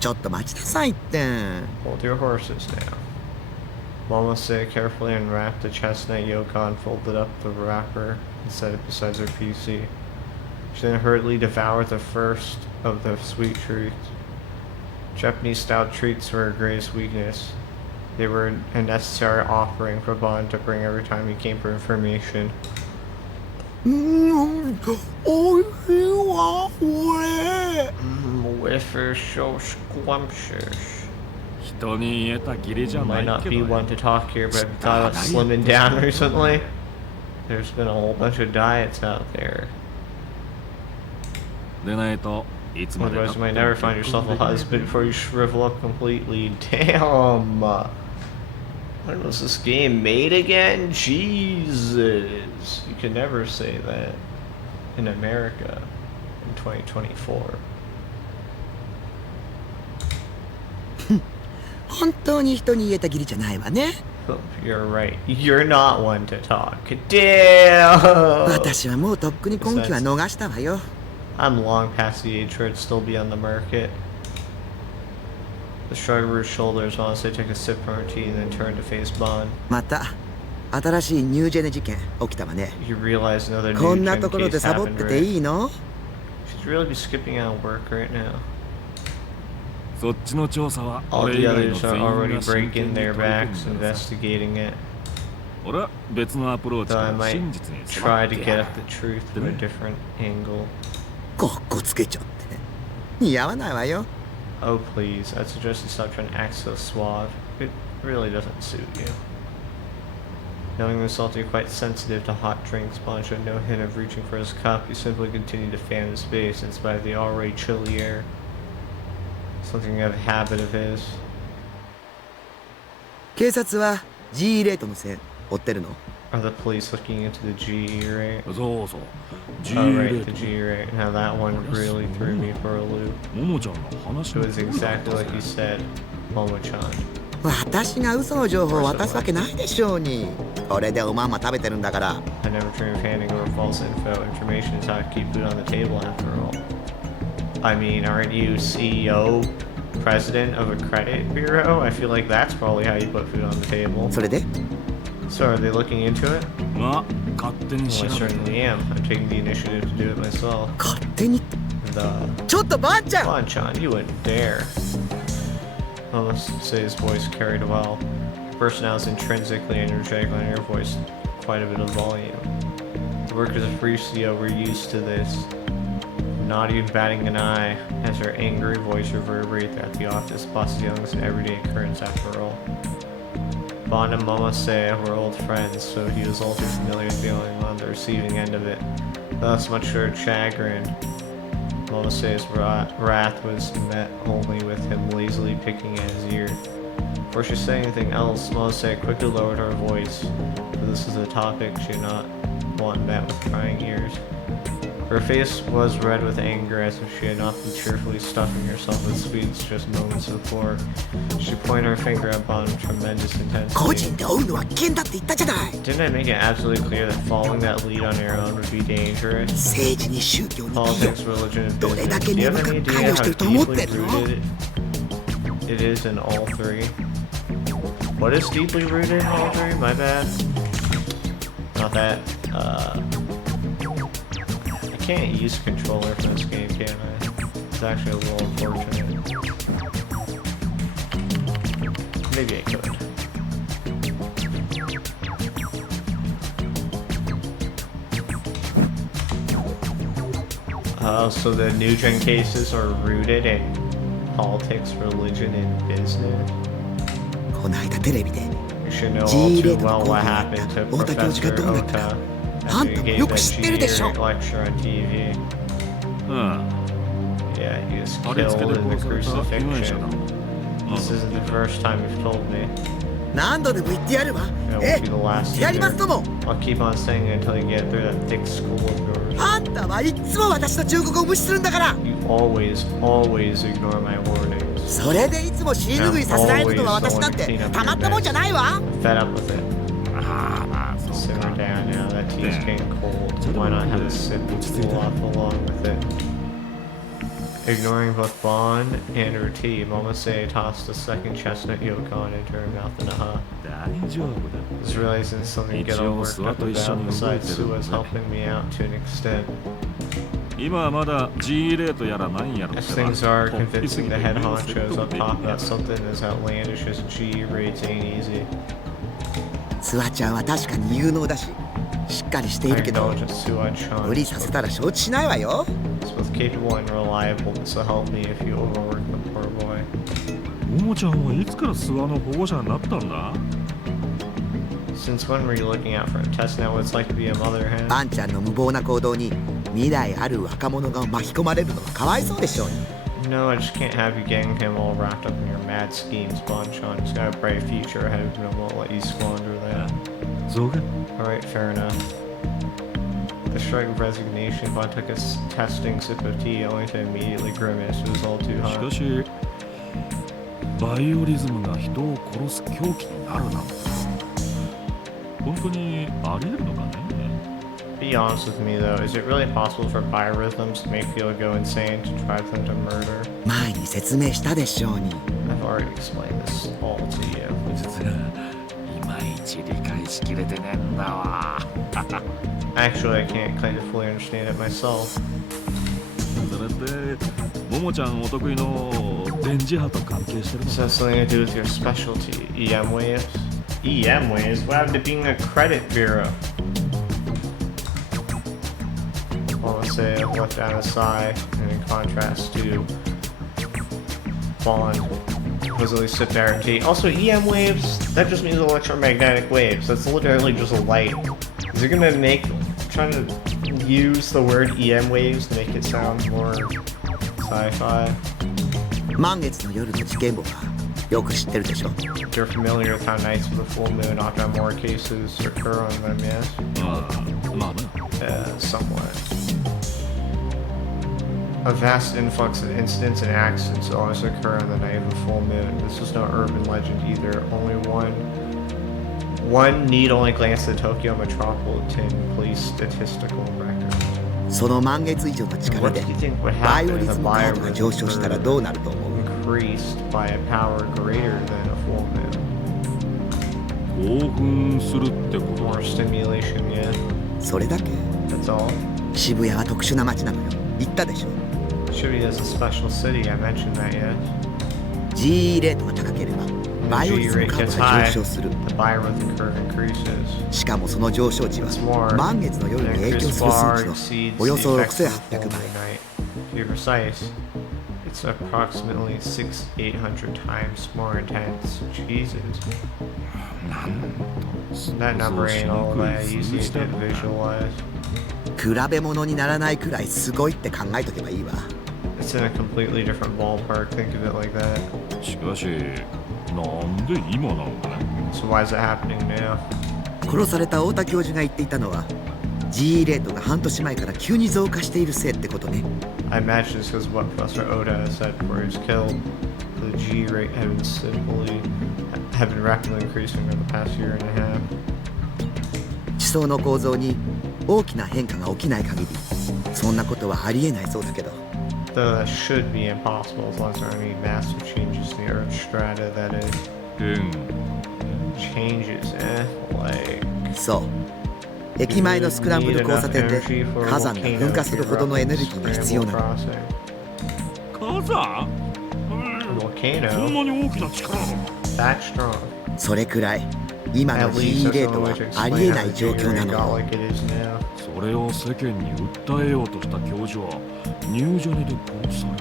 ちょっと待ちなさいって。 Hold your horses now. Mama Say carefully unwrapped the chestnut yokon, folded up the wrapper, and set it beside her PC. She then hurriedly devoured the first of the sweet treats. Japanese-style treats were her greatest weakness. They were a necessary offering for Bond to bring every time he came for information. おいしいわ、これ。Whiffer so scrumptious. 人に言えたきりじゃな Might い not け be ど one to talk here, but I've thought of slimming down recently. There's been a whole bunch of diets out there. でないといつまで Otherwise, you might never find yourself a husband before you shrivel up completely. Damn! When was this game made again? Jesus! You can never say that in America in 2024. 本当に人に言えたきりじゃないわね。 Oh, you're right. You're not one to talk. Damn! 私はもうとっくに今期は逃したわよ。 I'm long past the age where it'd still be on the market. The shrug of her shoulders while they take a sip from her tea and then turn to face Bond. また新しいニュージェネ事件起きたわね。 You realize another こ new んな gen ところで case サボっ happened, てて right? いいの？ She'd really be skipping out of work right now. そっちの調査は All 俺 the 以外の others 全 are 員 already が真 breaking 剣に their 取り組 backs んでるさ。 investigating it. 俺は別のアプローチ Though か I ら might 真実に try 迫っ to て get や at る the truth through a different angle. かっこつけちゃって似合わないわよ。 Oh please, I suggest you stop trying to act so suave. It really doesn't suit you. Knowing himself to be quite sensitive to hot drinks, Bond showed no hint of reaching for his cup. He simply continued to fan his face in spite of the already chilly air. Something of a habit of his. 警察は G レートの線追ってるの？ Are the police looking into the GE rate? そうそう G Oh レ right, ー the ト GE rate. Now that one really threw me for a loop. ももちゃんの話 It の was 通りだっ exactly た like you ぜ said, Momo-chan. 私が嘘の情報を渡すわけないでしょうに。これでおまんま食べてるんだから。 I never dream of handing over false info. Information is how to keep food on the table after all. I mean, aren't you CEO, president of a credit bureau? I feel like that's probably how you put food on the table. それで So are they looking into it? まあ勝手に Well, 調 I べて certainly am. I'm taking the initiative to do it myself. 勝手に The ちょっとばんちゃん Bon-chan, you wouldn't dare. Well, let's say his voice carried well. The person now is intrinsically energetic on your voice, quite a bit of volume. The workers of Frisia were used to this, not even batting an eye, as her angry voice reverberated throughout the office. Boss Young is an everyday occurrence after all. Bond and Momose were old friends, so he was all too familiar with feeling on the receiving end of it. Thus, much to her chagrin, Momose's wrath was met only with him lazily picking at his ear. Before she said anything else, Momose quickly lowered her voice, for this is a topic she did not want met with prying ears. Her face was red with anger, as if she had not been cheerfully stuffing herself with sweets just moments before. She pointed her finger up on tremendous 個 intensity. 人で追うのは危険だって言ったじゃない。 Didn't I make it absolutely clear that following that lead on your own would be dangerous? 政治に宗教に企 Politics, 業 religion, and どれ business. だ Do け you 根 have 深 any く idea 関与し how てると思って deeply るの？ rooted it is in all three? What is deeply rooted in all three? My bad. Not that. I can't use a controller for this game, can I? It's actually a little unfortunate. Maybe I could. So the new gen cases are rooted in politics, religion, and business. この間テレビで You should know all G too レートの well 講 what 義があっ happened た to 太田教授 Professor がどうなったか Ota あ after ん he たも gave よく that 知ってるでしょ。 G lecture on TV. うん、 Yeah, he was 貼り付け killed で in the 殺された被害者だ crucifixion. This isn't the first time you've told me. 何度でも言ってやるわ。 It え won't be the last やりますと either. も。 I'll keep on saying it until you get through that thick skull of yours. あんたはいつも私の忠告を無視するんだから。 You always ignore my warnings. それでいつも尻拭いさせられるのは私なんてたまったもんじゃないわ。 I'm fed up with it. ああまあそう Simmer か down now. That tea's Yeah. getting cold. Why not have a sip and cool off along with it? Ignoring both Bond and her tea, Momose tossed a second chestnut yokon into her mouth in a huff. 大丈夫だ Was realizing something to get all worked up about. Besides, Sue was helping me out to an extent. 今はまだ G レートやら何やら As ってば things are, 突飛す convincing ぎ the て head 目を honchos 説 up 得でき top んや about something as outlandish as G rates ain't easy. スワちゃんは確かに有能だししっかりしてい I るけど acknowledge that Sue-chan 無理させたら承知しないわよ。 is both capable and reliable, so help me if you overwork the poor boy. ももちゃんはいつから諏訪の保護者になったんだ Since when were you looking out for a test now what it's like to be a mother hen? バンちゃんの無謀な行動に未来ある若者が巻き込まれるのはかわいそうでしょうに。 No, I just can't have you getting him all wrapped up in your mad schemes, Bon-chan. He's got a bright future ahead of him and won't let you squander that. そうか Alright, fair enough. The shrug of resignation, Bon took a testing sip of tea only to immediately grimace. It was all too し hot. かしバイオリズムが人を殺す狂気になるなんて本当にありえるのかね Be honest with me though, is it really possible for biorhythms to make people go insane to drive them to murder? 前に説明したでしょうに。I've already explained this all to you. 実はいまいち理解しきれてねえんだわ。 Actually, I can't kind of fully understand it myself. それってももちゃんお得意の電磁波と関係してるの This has something to do with your specialty, EM waves. EM waves? What happened to being a credit bureau? Well, let's say left out of psi, and in contrast to bond, supposedly subductivity. Also, EM waves, that just means electromagnetic waves. That's literally just a light. Is it gonna make, trying to use the word EM waves to make it sound more sci-fi? 満月の夜の事件簿はよく知ってるでしょ。 You're familiar with how nights with a full moon often have more cases occur on them, yes? まあな。 Somewhat. A vast influx of incidents and accidents always occur on the night of a full moon. This is no urban legend either. Only one need only glance at the Tokyo Metropolitan Police statistical record. その満月以上の力 What で do you think would バイ happen オ if リ the ズムカードが上昇したら biorhythms どうなると思う？ increased by a power greater than a full moon? 興奮するってこと More stimulation, yeah. それだけ？ That's all. 渋谷は特殊な街なのよ。言ったでしょ。 Shibuya is a special city. I mentioned that, yes. G レートが高ければバイオリ G ズム rate カー gets ドが high, 上昇する。 the biorhythm curve increases. しかもその上昇値は What's more, 満月の夜に it 影響 increases する far 数値の exceeds およ the そ effects of the 6800 full 倍。 moon night. To be precise, it's approximately 6,800 times more intense. Jesus. なんと That number 想像し ain't に all くい that 数 easy 字だ to ろうな visualize. 比べ物にならないくらいすごいって考えとけばいいわ。 It's in a completely different ballpark. Think of it like that. しかしなんで今なんだね So why is it happening now? 殺された太田教授が言っていたのは G レートが半年前から急に増加しているせいってことね。 I imagine it's because what Professor Oda said before he was killed. The G rate have been rapidly increasing over the past year and a half. 地層の構造に大きな変化が起きない限りそんなことはありえないそうだけど。 Though that should be impossible as long as there aren't any massive changes to the Earth's strata, that is. 変 Changes, like... そう駅前のスクランブル交差点で火山が噴火するほどのエネルギーが必要なの。火山 Volcano? そんなに大きな力なの That strong. それくらい今の At least G that's レ the ート only は way to あ explain りえ how な the い状 G 況な rate の got よ。 like it is now. それを世間に訴えようとした教授はニュージャネで殺され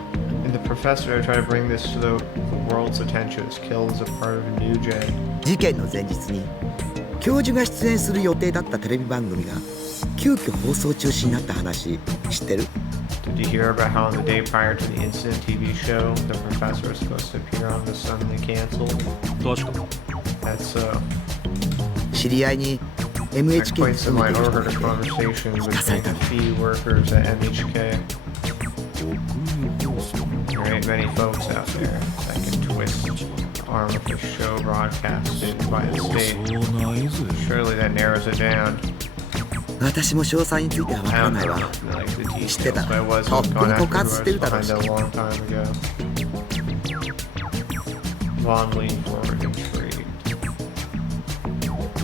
And the professor who tried to bring this to the world's attention was killed as a part of a new gen. 事件の前日に教授が出演する予定だったテレビ番組が急遽放送中止になった話知ってる？ Did you hear about how on the day prior to the incident TV show, the professor was supposed to appear on was suddenly canceled? 確か That's so. 知り合いに That MHK に quite 勤 similar. め I てる人 overheard が a いて conversation 聞かされ between たの。 key workers at MHK. 国放送 There ain't many folks out there that can twist the arm of the show broadcasted by the そう state. ないぜ Surely that narrows it down. 私も詳細についてはわか I ら don't ない know わ。 like the details, 知ってた but it was とっ gone くに after 告発してる who だろう was し behind it a long time ago. Vaughn leaned forward intrigued.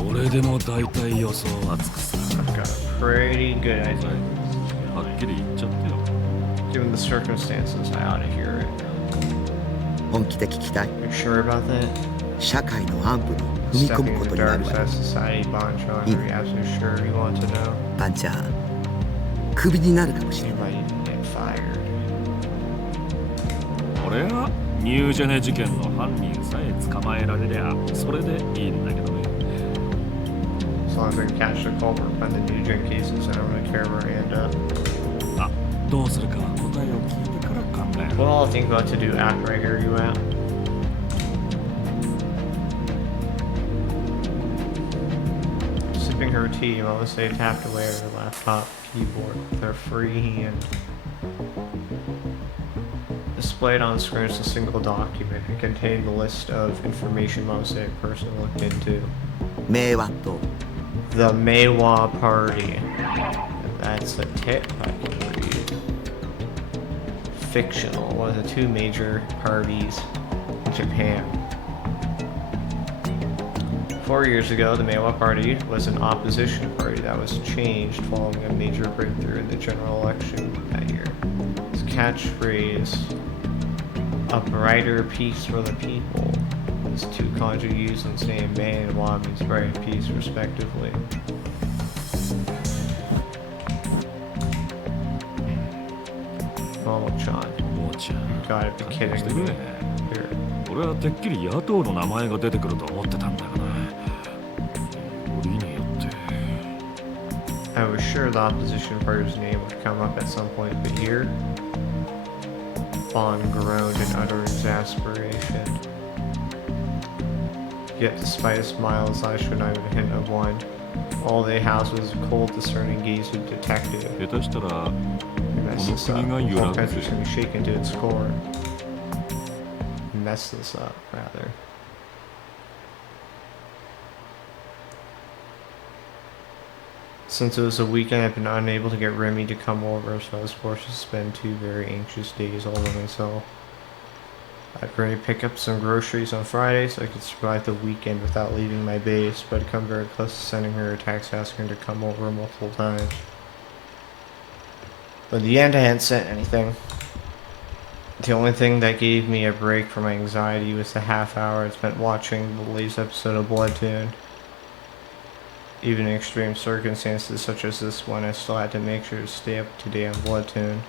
俺でも大体予想はつくさ I've got a pretty good idea. はっきり言っちゃってよ Given the circumstances, I ought to hear it. 本気で聞きたい。 You sure about that? 社会の暗部に踏み込 Stepping むこ into とにな dark るわ side よ。 society, Bonchon, are you absolutely sure you want to know? パンちゃんクビになるかもしれ You ない。 might even get fired. 俺がニュージャネ事件の犯人さえ捕まえられりゃそれでいいんだけどね As long as I can catch the culprit by the new gen cases, I don't really care where I end up. あどうするか答えを聞いてから考える Well, I'll think about to do after I hear you out. Sipping her tea, Melissa tapped away at her laptop keyboard with her free hand. Displayed on screen is a single document. It contained the list of information Melissa personally looked into. 名和と The Meiwa Party. That's a tip I can read. Fictional. One of the two major parties Japan. 4 years ago, the Meiwa Party was an opposition party that was changed following a major breakthrough in the general election that year. Its catchphrase, "A brighter peace for the people," is two kanji used in the same Mei and Wa means bright and peace, respectively. Momo-chan. もうちゃん Gotta be 勘弁して kidding く me. れ Here. 俺はてっきり野党の名前が出てくると思ってたんだがな。よりによって I was sure the opposition party's name would come up at some point, but here, Bond groaned in utter exasperation. Yet, despite a smile, his eyes showed not even a hint of one. All they housed was a cold, discerning gaze of detective. 下手したら Mess this up. The whole country's gonna be shaken to its core. Mess this up, rather. Since it was a weekend, I've been unable to get Remy to come over, so I was forced to spend 2 very anxious days all by myself. I'd already pick up some groceries on Friday so I could survive the weekend without leaving my base, but I'd come very close to sending her a text asking her to come over multiple times. But in the end, I hadn't sent anything. The only thing that gave me a break from my anxiety was the half hour I spent watching the latest episode of Bloodtoon. Even in extreme circumstances such as this one, I still had to make sure to stay up to date on Bloodtoon.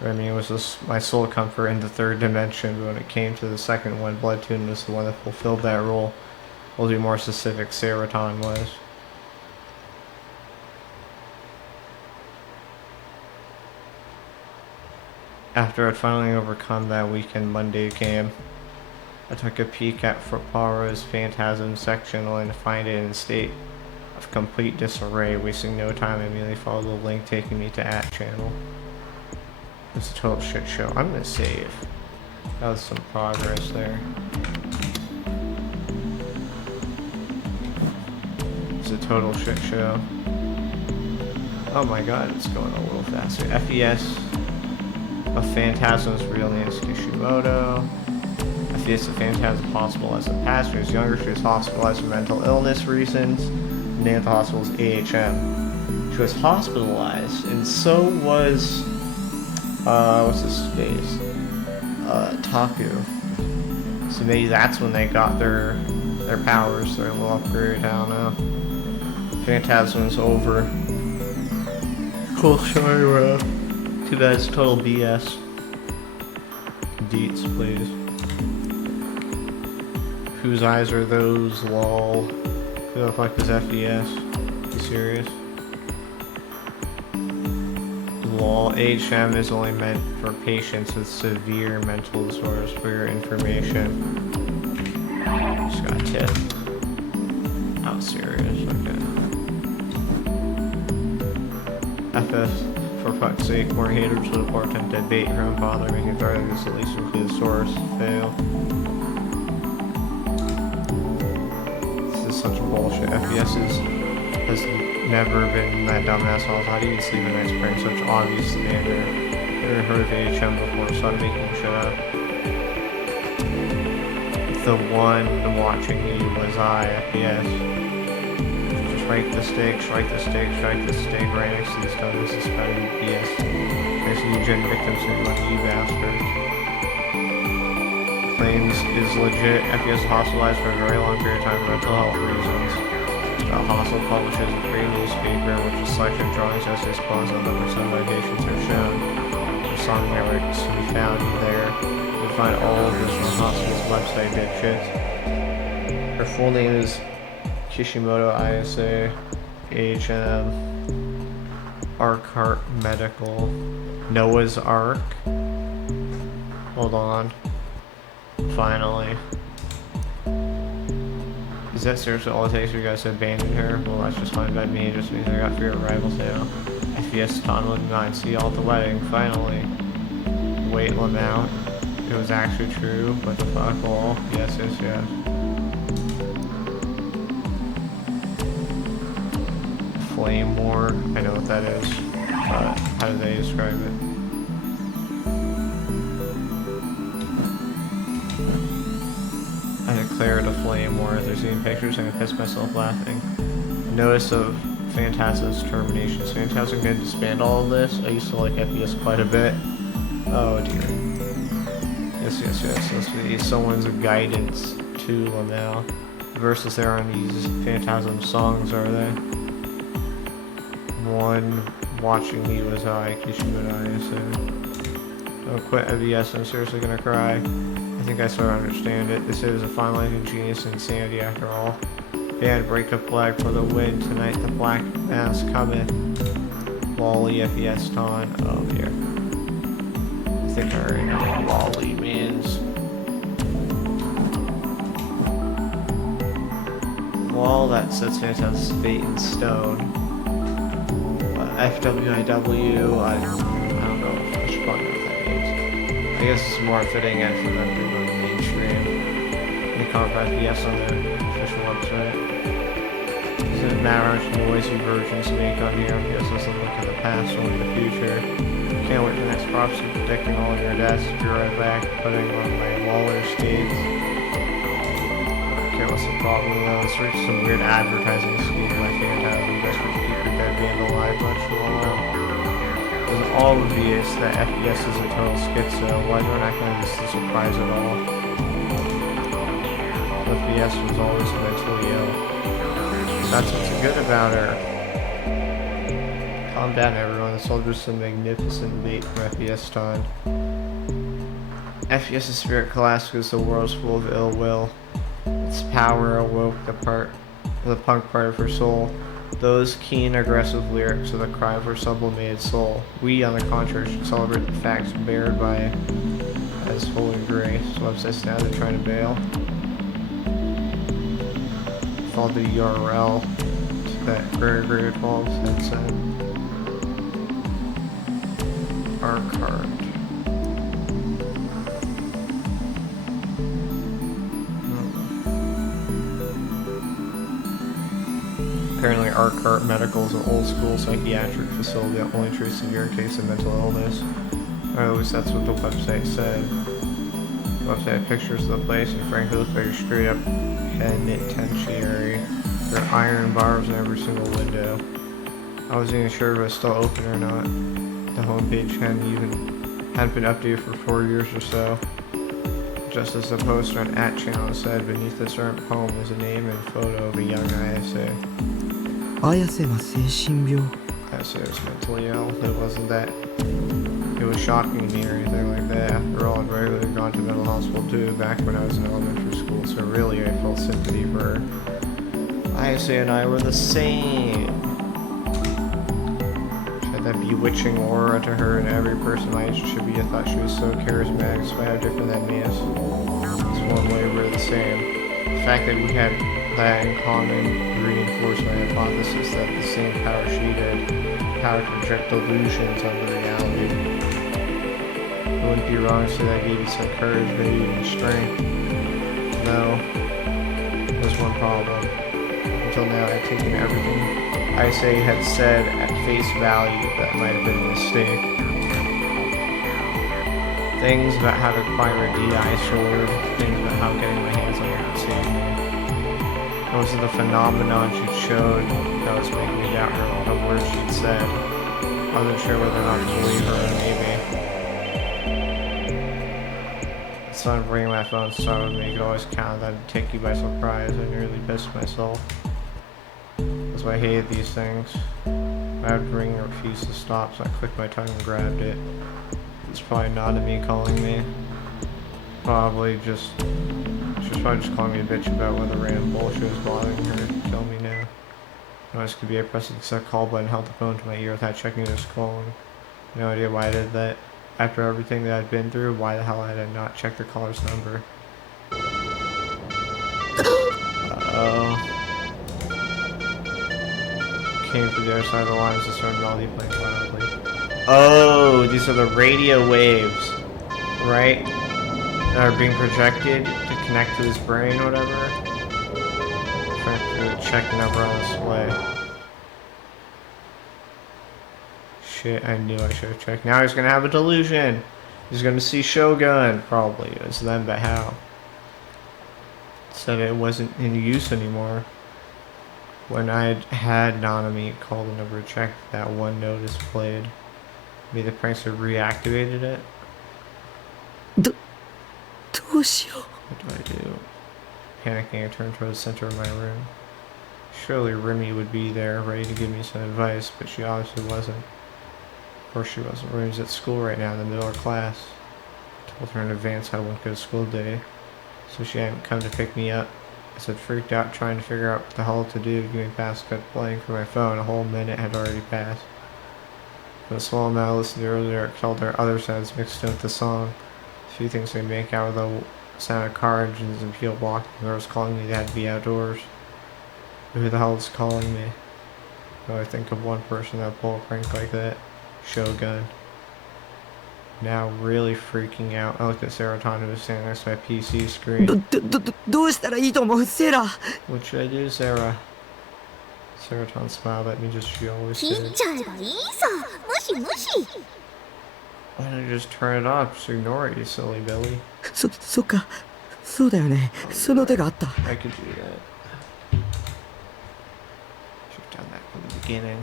Remy was my sole comfort in the third dimension, but when it came to the second one, Bloodtoon was the one that fulfilled that role. Or to be more specific, Seraton was. After I'd finally overcome that weekend, Monday came. I took a peek at Frapparo's Phantasm section only to find it in a state of complete disarray. Wasting no time, I immediately followed the link taking me to @channel. It's a total shit show. I'm gonna save. That was some progress there. It's a total shit show. Oh my god, it's going a little faster. FES of Phantasm's real name is Kishimoto. FES of Phantasm possible as a past. She was younger, she was hospitalized for mental illness reasons. The name of the hospital is AHM. She was hospitalized, and so was what's his face? Taku. So maybe that's when they got their powers, their little upgrade, I don't know. Phantasm's over. Cool story, bro. Too bad it's total BS. Deets, please. Whose eyes are those, lol? Who the fuck is FES? You serious? Lol, HM is only meant for patients with severe mental disorders. For your information. Just got tipped. Oh, serious? Okay. FS, for fuck's sake, more haters would have attempt to bait her own father, making it better this at least include the source. Fail. This is such bullshit. FES has never been that dumbass. How do you sleep at night spraying such obvious standard? Never heard of HM before, so I'm making shit up. The one watching me was FES. Just strike the stick, strike the stick, strike the stick right next to this stone. This is gotta be BS. Next to you gen victims who run you bastards. Claims is legit. FES is hospitalized for a very long period of time for mental health reasons. The hospital publishes a free newspaper in which a selection of drawings as disposed on which some medications are shown. There's song lyrics to be found there. You can find all of this on the hospital's website, dipshits. Her full name is Kishimoto ISA AHM Arkhart Medical Noah's Ark. Hold on. Finally. Is that seriously all it takes for you guys to abandon her? Well, that's just fine by me. It just means I got fear of rivals now. FES Tunnel 9. See you all at the wedding. Finally. Wait, Lamount. It was actually true. What the fuck? All. Yes, yes, yes. Flame War. I know what that is. But how do they describe it? Claire the Flame more after seeing pictures and I pissed myself laughing. Notice of Phantasm's terminations. Phantasm going to disband all of this? I used to like FPS quite a bit. Oh dear. Yes. Let's see. Someone's guidance to now. Versus there on these Phantasm songs, are they? One watching me was I, Kishu and I, so. Don't quit FPS, I'm seriously gonna cry. I think I sort of understand it. This is a finalizing genius insanity after all. Band breakup flag for the win. Tonight the black mass cometh. Wally FPS ton. Oh dear. I think I already know what Wally means. Wall that sets Phantasm's fate in stone. FWIW, I don't know if I should probably know what that means. I guess it's more fitting for them to go to mainstream. They can't write FPS on their official website. Doesn't matter how much noise you versions make on here. Yes, doesn't look at the past, only the future. Can't wait for the next prophecy predicting all of your deaths. Be right back, putting on my Waller skates. Okay, what's the problem though? It's like some weird advertising scheme by Phantasm just to keep your dead band alive much longer. It's obvious that FPS is a total schizo. Why don't I act like this is a surprise at all? FPS was always mentally ill. That's what's good about her. Calm down everyone, it's all just a magnificent bait from FPS time. FPS's spirit collapsed because the world's full of ill will. Its power awoke the punk part of her soul. Those keen, aggressive lyrics are the cry of her sublimated soul. We, on the contrary, should celebrate the facts bared by as holy grace. Websites now they're trying to bail. Followed the URL to that Gregory 12 had said. Arcart. Apparently Arcart Medical is an old school psychiatric facility that only treats severe case of mental illness. Or at least that's what the website said. The website had pictures of the place and frankly looked like a straight up penitentiary. There are iron bars in every single window. I wasn't even sure if it was still open or not. The homepage hadn't been updated for 4 years or so. Just as the poster on @channel said, beneath the certain poem is a name and photo of a young ISA. 綾瀬は精神病 ISA was mentally ill. It wasn't that it was shocking to me or anything like that. After all, I'd regularly gone to mental hospital too back when I was in elementary school, so really I felt sympathy for her. ISA and I were the same. She had that bewitching aura to her, and every person my age should be. I thought she was so charismatic despite how different that made us. It's one way we're the same. The fact that we had that in common reinforced my hypothesis that the same power she did, power to project delusions onto reality. It wouldn't be wrong to say that gave you some courage, maybe even strength. No, there's one problem. Until now, I'd taken everything ISA had said at face value that might have been a mistake. Things about how to acquire a DI sword, things about how getting my hands on it would save me. Those are the phenomenon she showed that was making me doubt her, the words she'd said. I wasn't sure whether or not to believe her, or maybe. I started bringing my phone, so I would make it always count. That'd take you by surprise. I nearly pissed myself. That's why I hated these things. I would ring and refuse to stop, so I clicked my tongue and grabbed it. It's probably not at me calling me. She was probably just calling me a bitch about whether random bullshit was bothering her. Tell me now. Noise could be I pressed the accept call button, held the phone to my ear without checking who was calling. No idea why I did that. After everything that I'd been through, why the hell had I not checked the caller's number? Uh-oh. Came from the other side of the line as the started melody playing loudly. Oh, these are the radio waves, right? That are being projected to connect to his brain or whatever. I'm trying to check the number on display. Shit, I knew I should have checked. Now he's gonna have a delusion. He's gonna see Shogun. Probably. It was them, but how? said it wasn't in use anymore. When I had Nanami call the number to check that one notice played, maybe the prankster reactivated it. どうしよう。 What do I do? Panicking, I turned toward the center of my room. Surely Remy would be there, ready to give me some advice, but she obviously wasn't. Of course she wasn't. Remy's at school right now in the middle of class. I told her in advance I wouldn't go to school today, so she hadn't come to pick me up. I said, freaked out, trying to figure out what the hell to do to get me past, kept playing for my phone. A whole minute had already passed. For a small amount I listened to earlier, I called their other sounds mixed in with the song. A few things they make out with the sound of car engines and people blocking. Girls calling me they had to be outdoors. Who the hell is calling me? Do I think of one person that pull a prank like that? Shogun. Now really freaking out. I looked at Serotonin who was standing next to my PC screen. どうしたらいいと思うセーラ What should I do, Sarah? Serotonin smiled at me just as she always 切っ did. ちゃえばいいさ。無視無視。 Why don't I just turn it off? Just ignore it, you silly Billy. そっかそうだよねその手があった I could do that. Should have done that from the beginning.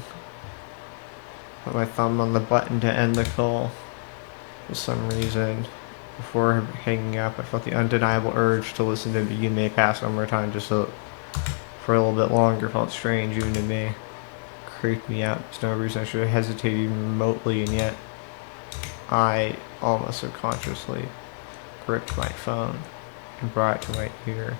Put my thumb on the button to end the call. For some reason, before hanging up, I felt the undeniable urge to listen to You May Pass one more time just so, for a little bit longer. Felt strange even to me. Creeped me out. There's no reason I should have hesitated even remotely, and yet I almost subconsciously gripped my phone and brought it to my ear.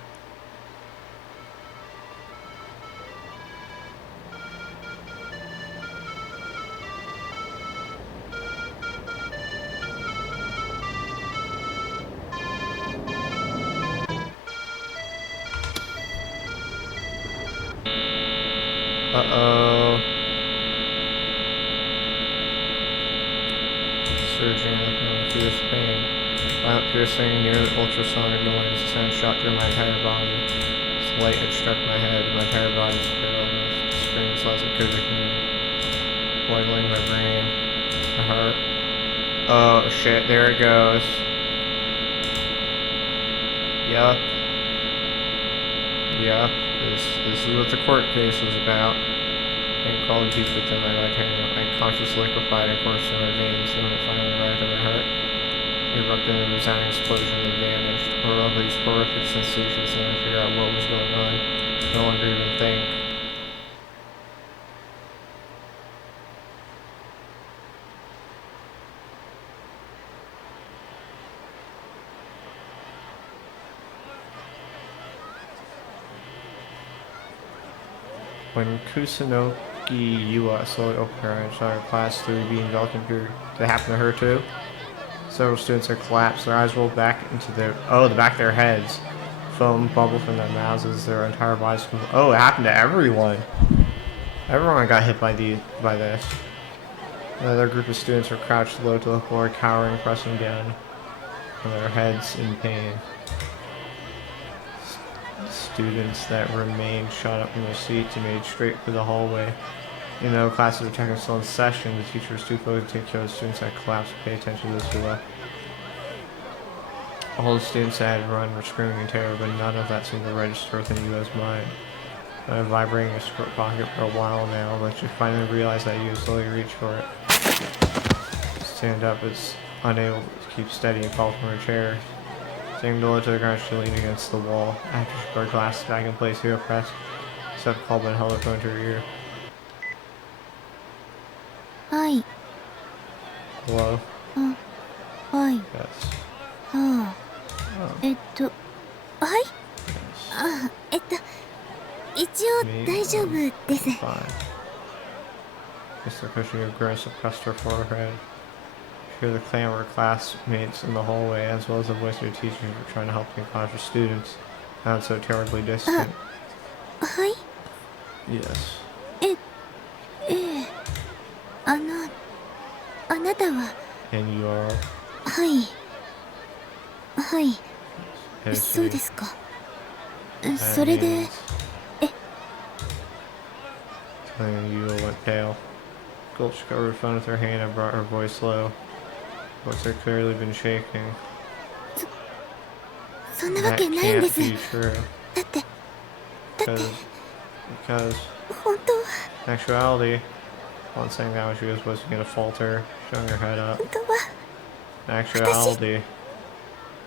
Uh-oh. Surging through this pain. Violent piercing near the ultrasonic noise. The sound shot through my entire body. This light had struck my head. My entire body was paralyzed. The scream as it could with me. Boiling my brain. My heart. Oh shit, there it goes. Yup. Yup. This is what the court case was about. And crawling deep within my right hand, my conscious liquefied and coursed through my veins, and when it finally arrived at my heart, it erupted in a resounding explosion and vanished. Or all these horrific sensations, and I figured out what was going on. No longer even think. When Kusunoki Yua slowly opened her eyes, saw her class 3B enveloped in fear. Did it happen to her too? Several students had collapsed, their eyes rolled back into the back of their heads. Foam bubbled from their mouths as their entire bodies. Oh, it happened to everyone. Everyone got hit by this. Another group of students were crouched low to the floor, cowering, pressing down on their heads in pain. Students that remained shot up from their seats and made straight for the hallway. Even though classes were technically still in session, the teacher was too focused to take care of the students that collapsed to pay attention to those who left. All the students that had run were screaming in terror, but none of that seemed to register within Yua's mind. I've been vibrating in his pocket for a while now, but she finally realized that Yua slowly reached for it. Stand up, is unable to keep steady and fall from her chair. Staying low to the ground, she leaned against the wall. After she put her glasses back in place, Hero pressed. Steph called and held her phone to her ear. はい。 Hello? はい。 Yes. はあ。 Oh, はい。 yes. 一応大丈夫です。 Fine. Mr. Cushing of Grace pressed her forehead. She heard the clamor of classmates in the hallway, as well as the voice of her teachers who were trying to help the unconscious students, not so terribly distant. はい。 Yes. あなたは。 And you are? はい。はい。 Yes, そうですか。 That それで。 means- And you went pale. Gulch covered her phone with her hand and brought her voice low. Voice had clearly been shaking. そんなわ That けないんで can't す。 be true. because 本当は in actuality, while saying that when she was supposed to get a falter, showing her head up. 本当は In actuality,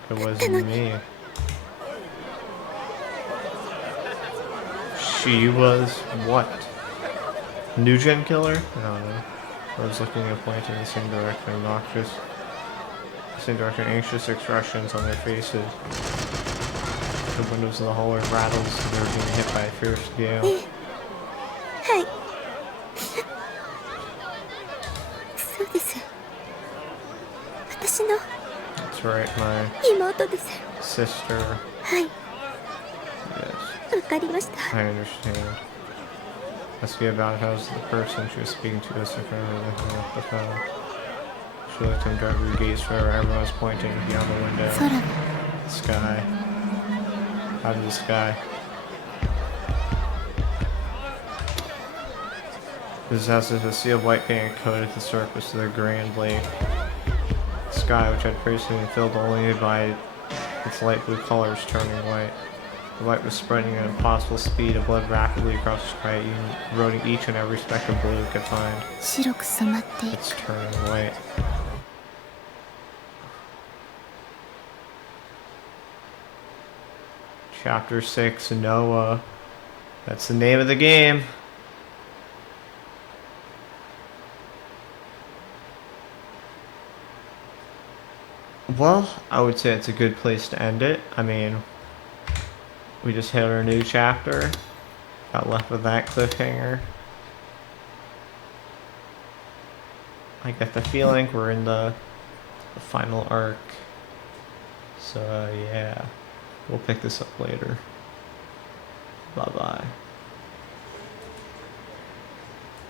it was me. She was what? New gen killer? I don't know. I was looking at pointing in the same direction, anxious expressions on their faces. The windows in the hallway rattled as they were being hit by a fierce gale. はいそうです私の That's right, my 妹です sister. はい Yes, わかりました I understand. Asking about how's the person she was speaking to was in front of her looking up the phone. She looked him directly her gaze wherever everyone was pointing beyond the window. 空の The sky. Out of the sky. It was as if a sea of white paint coated the surface of the grand lake. The sky, which had previously been filled only by its light blue colors, turning white. The light was spreading at impossible speed and bled rapidly across the sky, eroding each and every speck of blue it could find. 白く染まっていく It's turning white. Chapter 6, Noah. That's the name of the game. Well, I would say it's a good place to end it. I mean, we just hit our new chapter. Got left with that cliffhanger. I get the feeling we're in the final arc. So, yeah. We'll pick this up later. Bye-bye.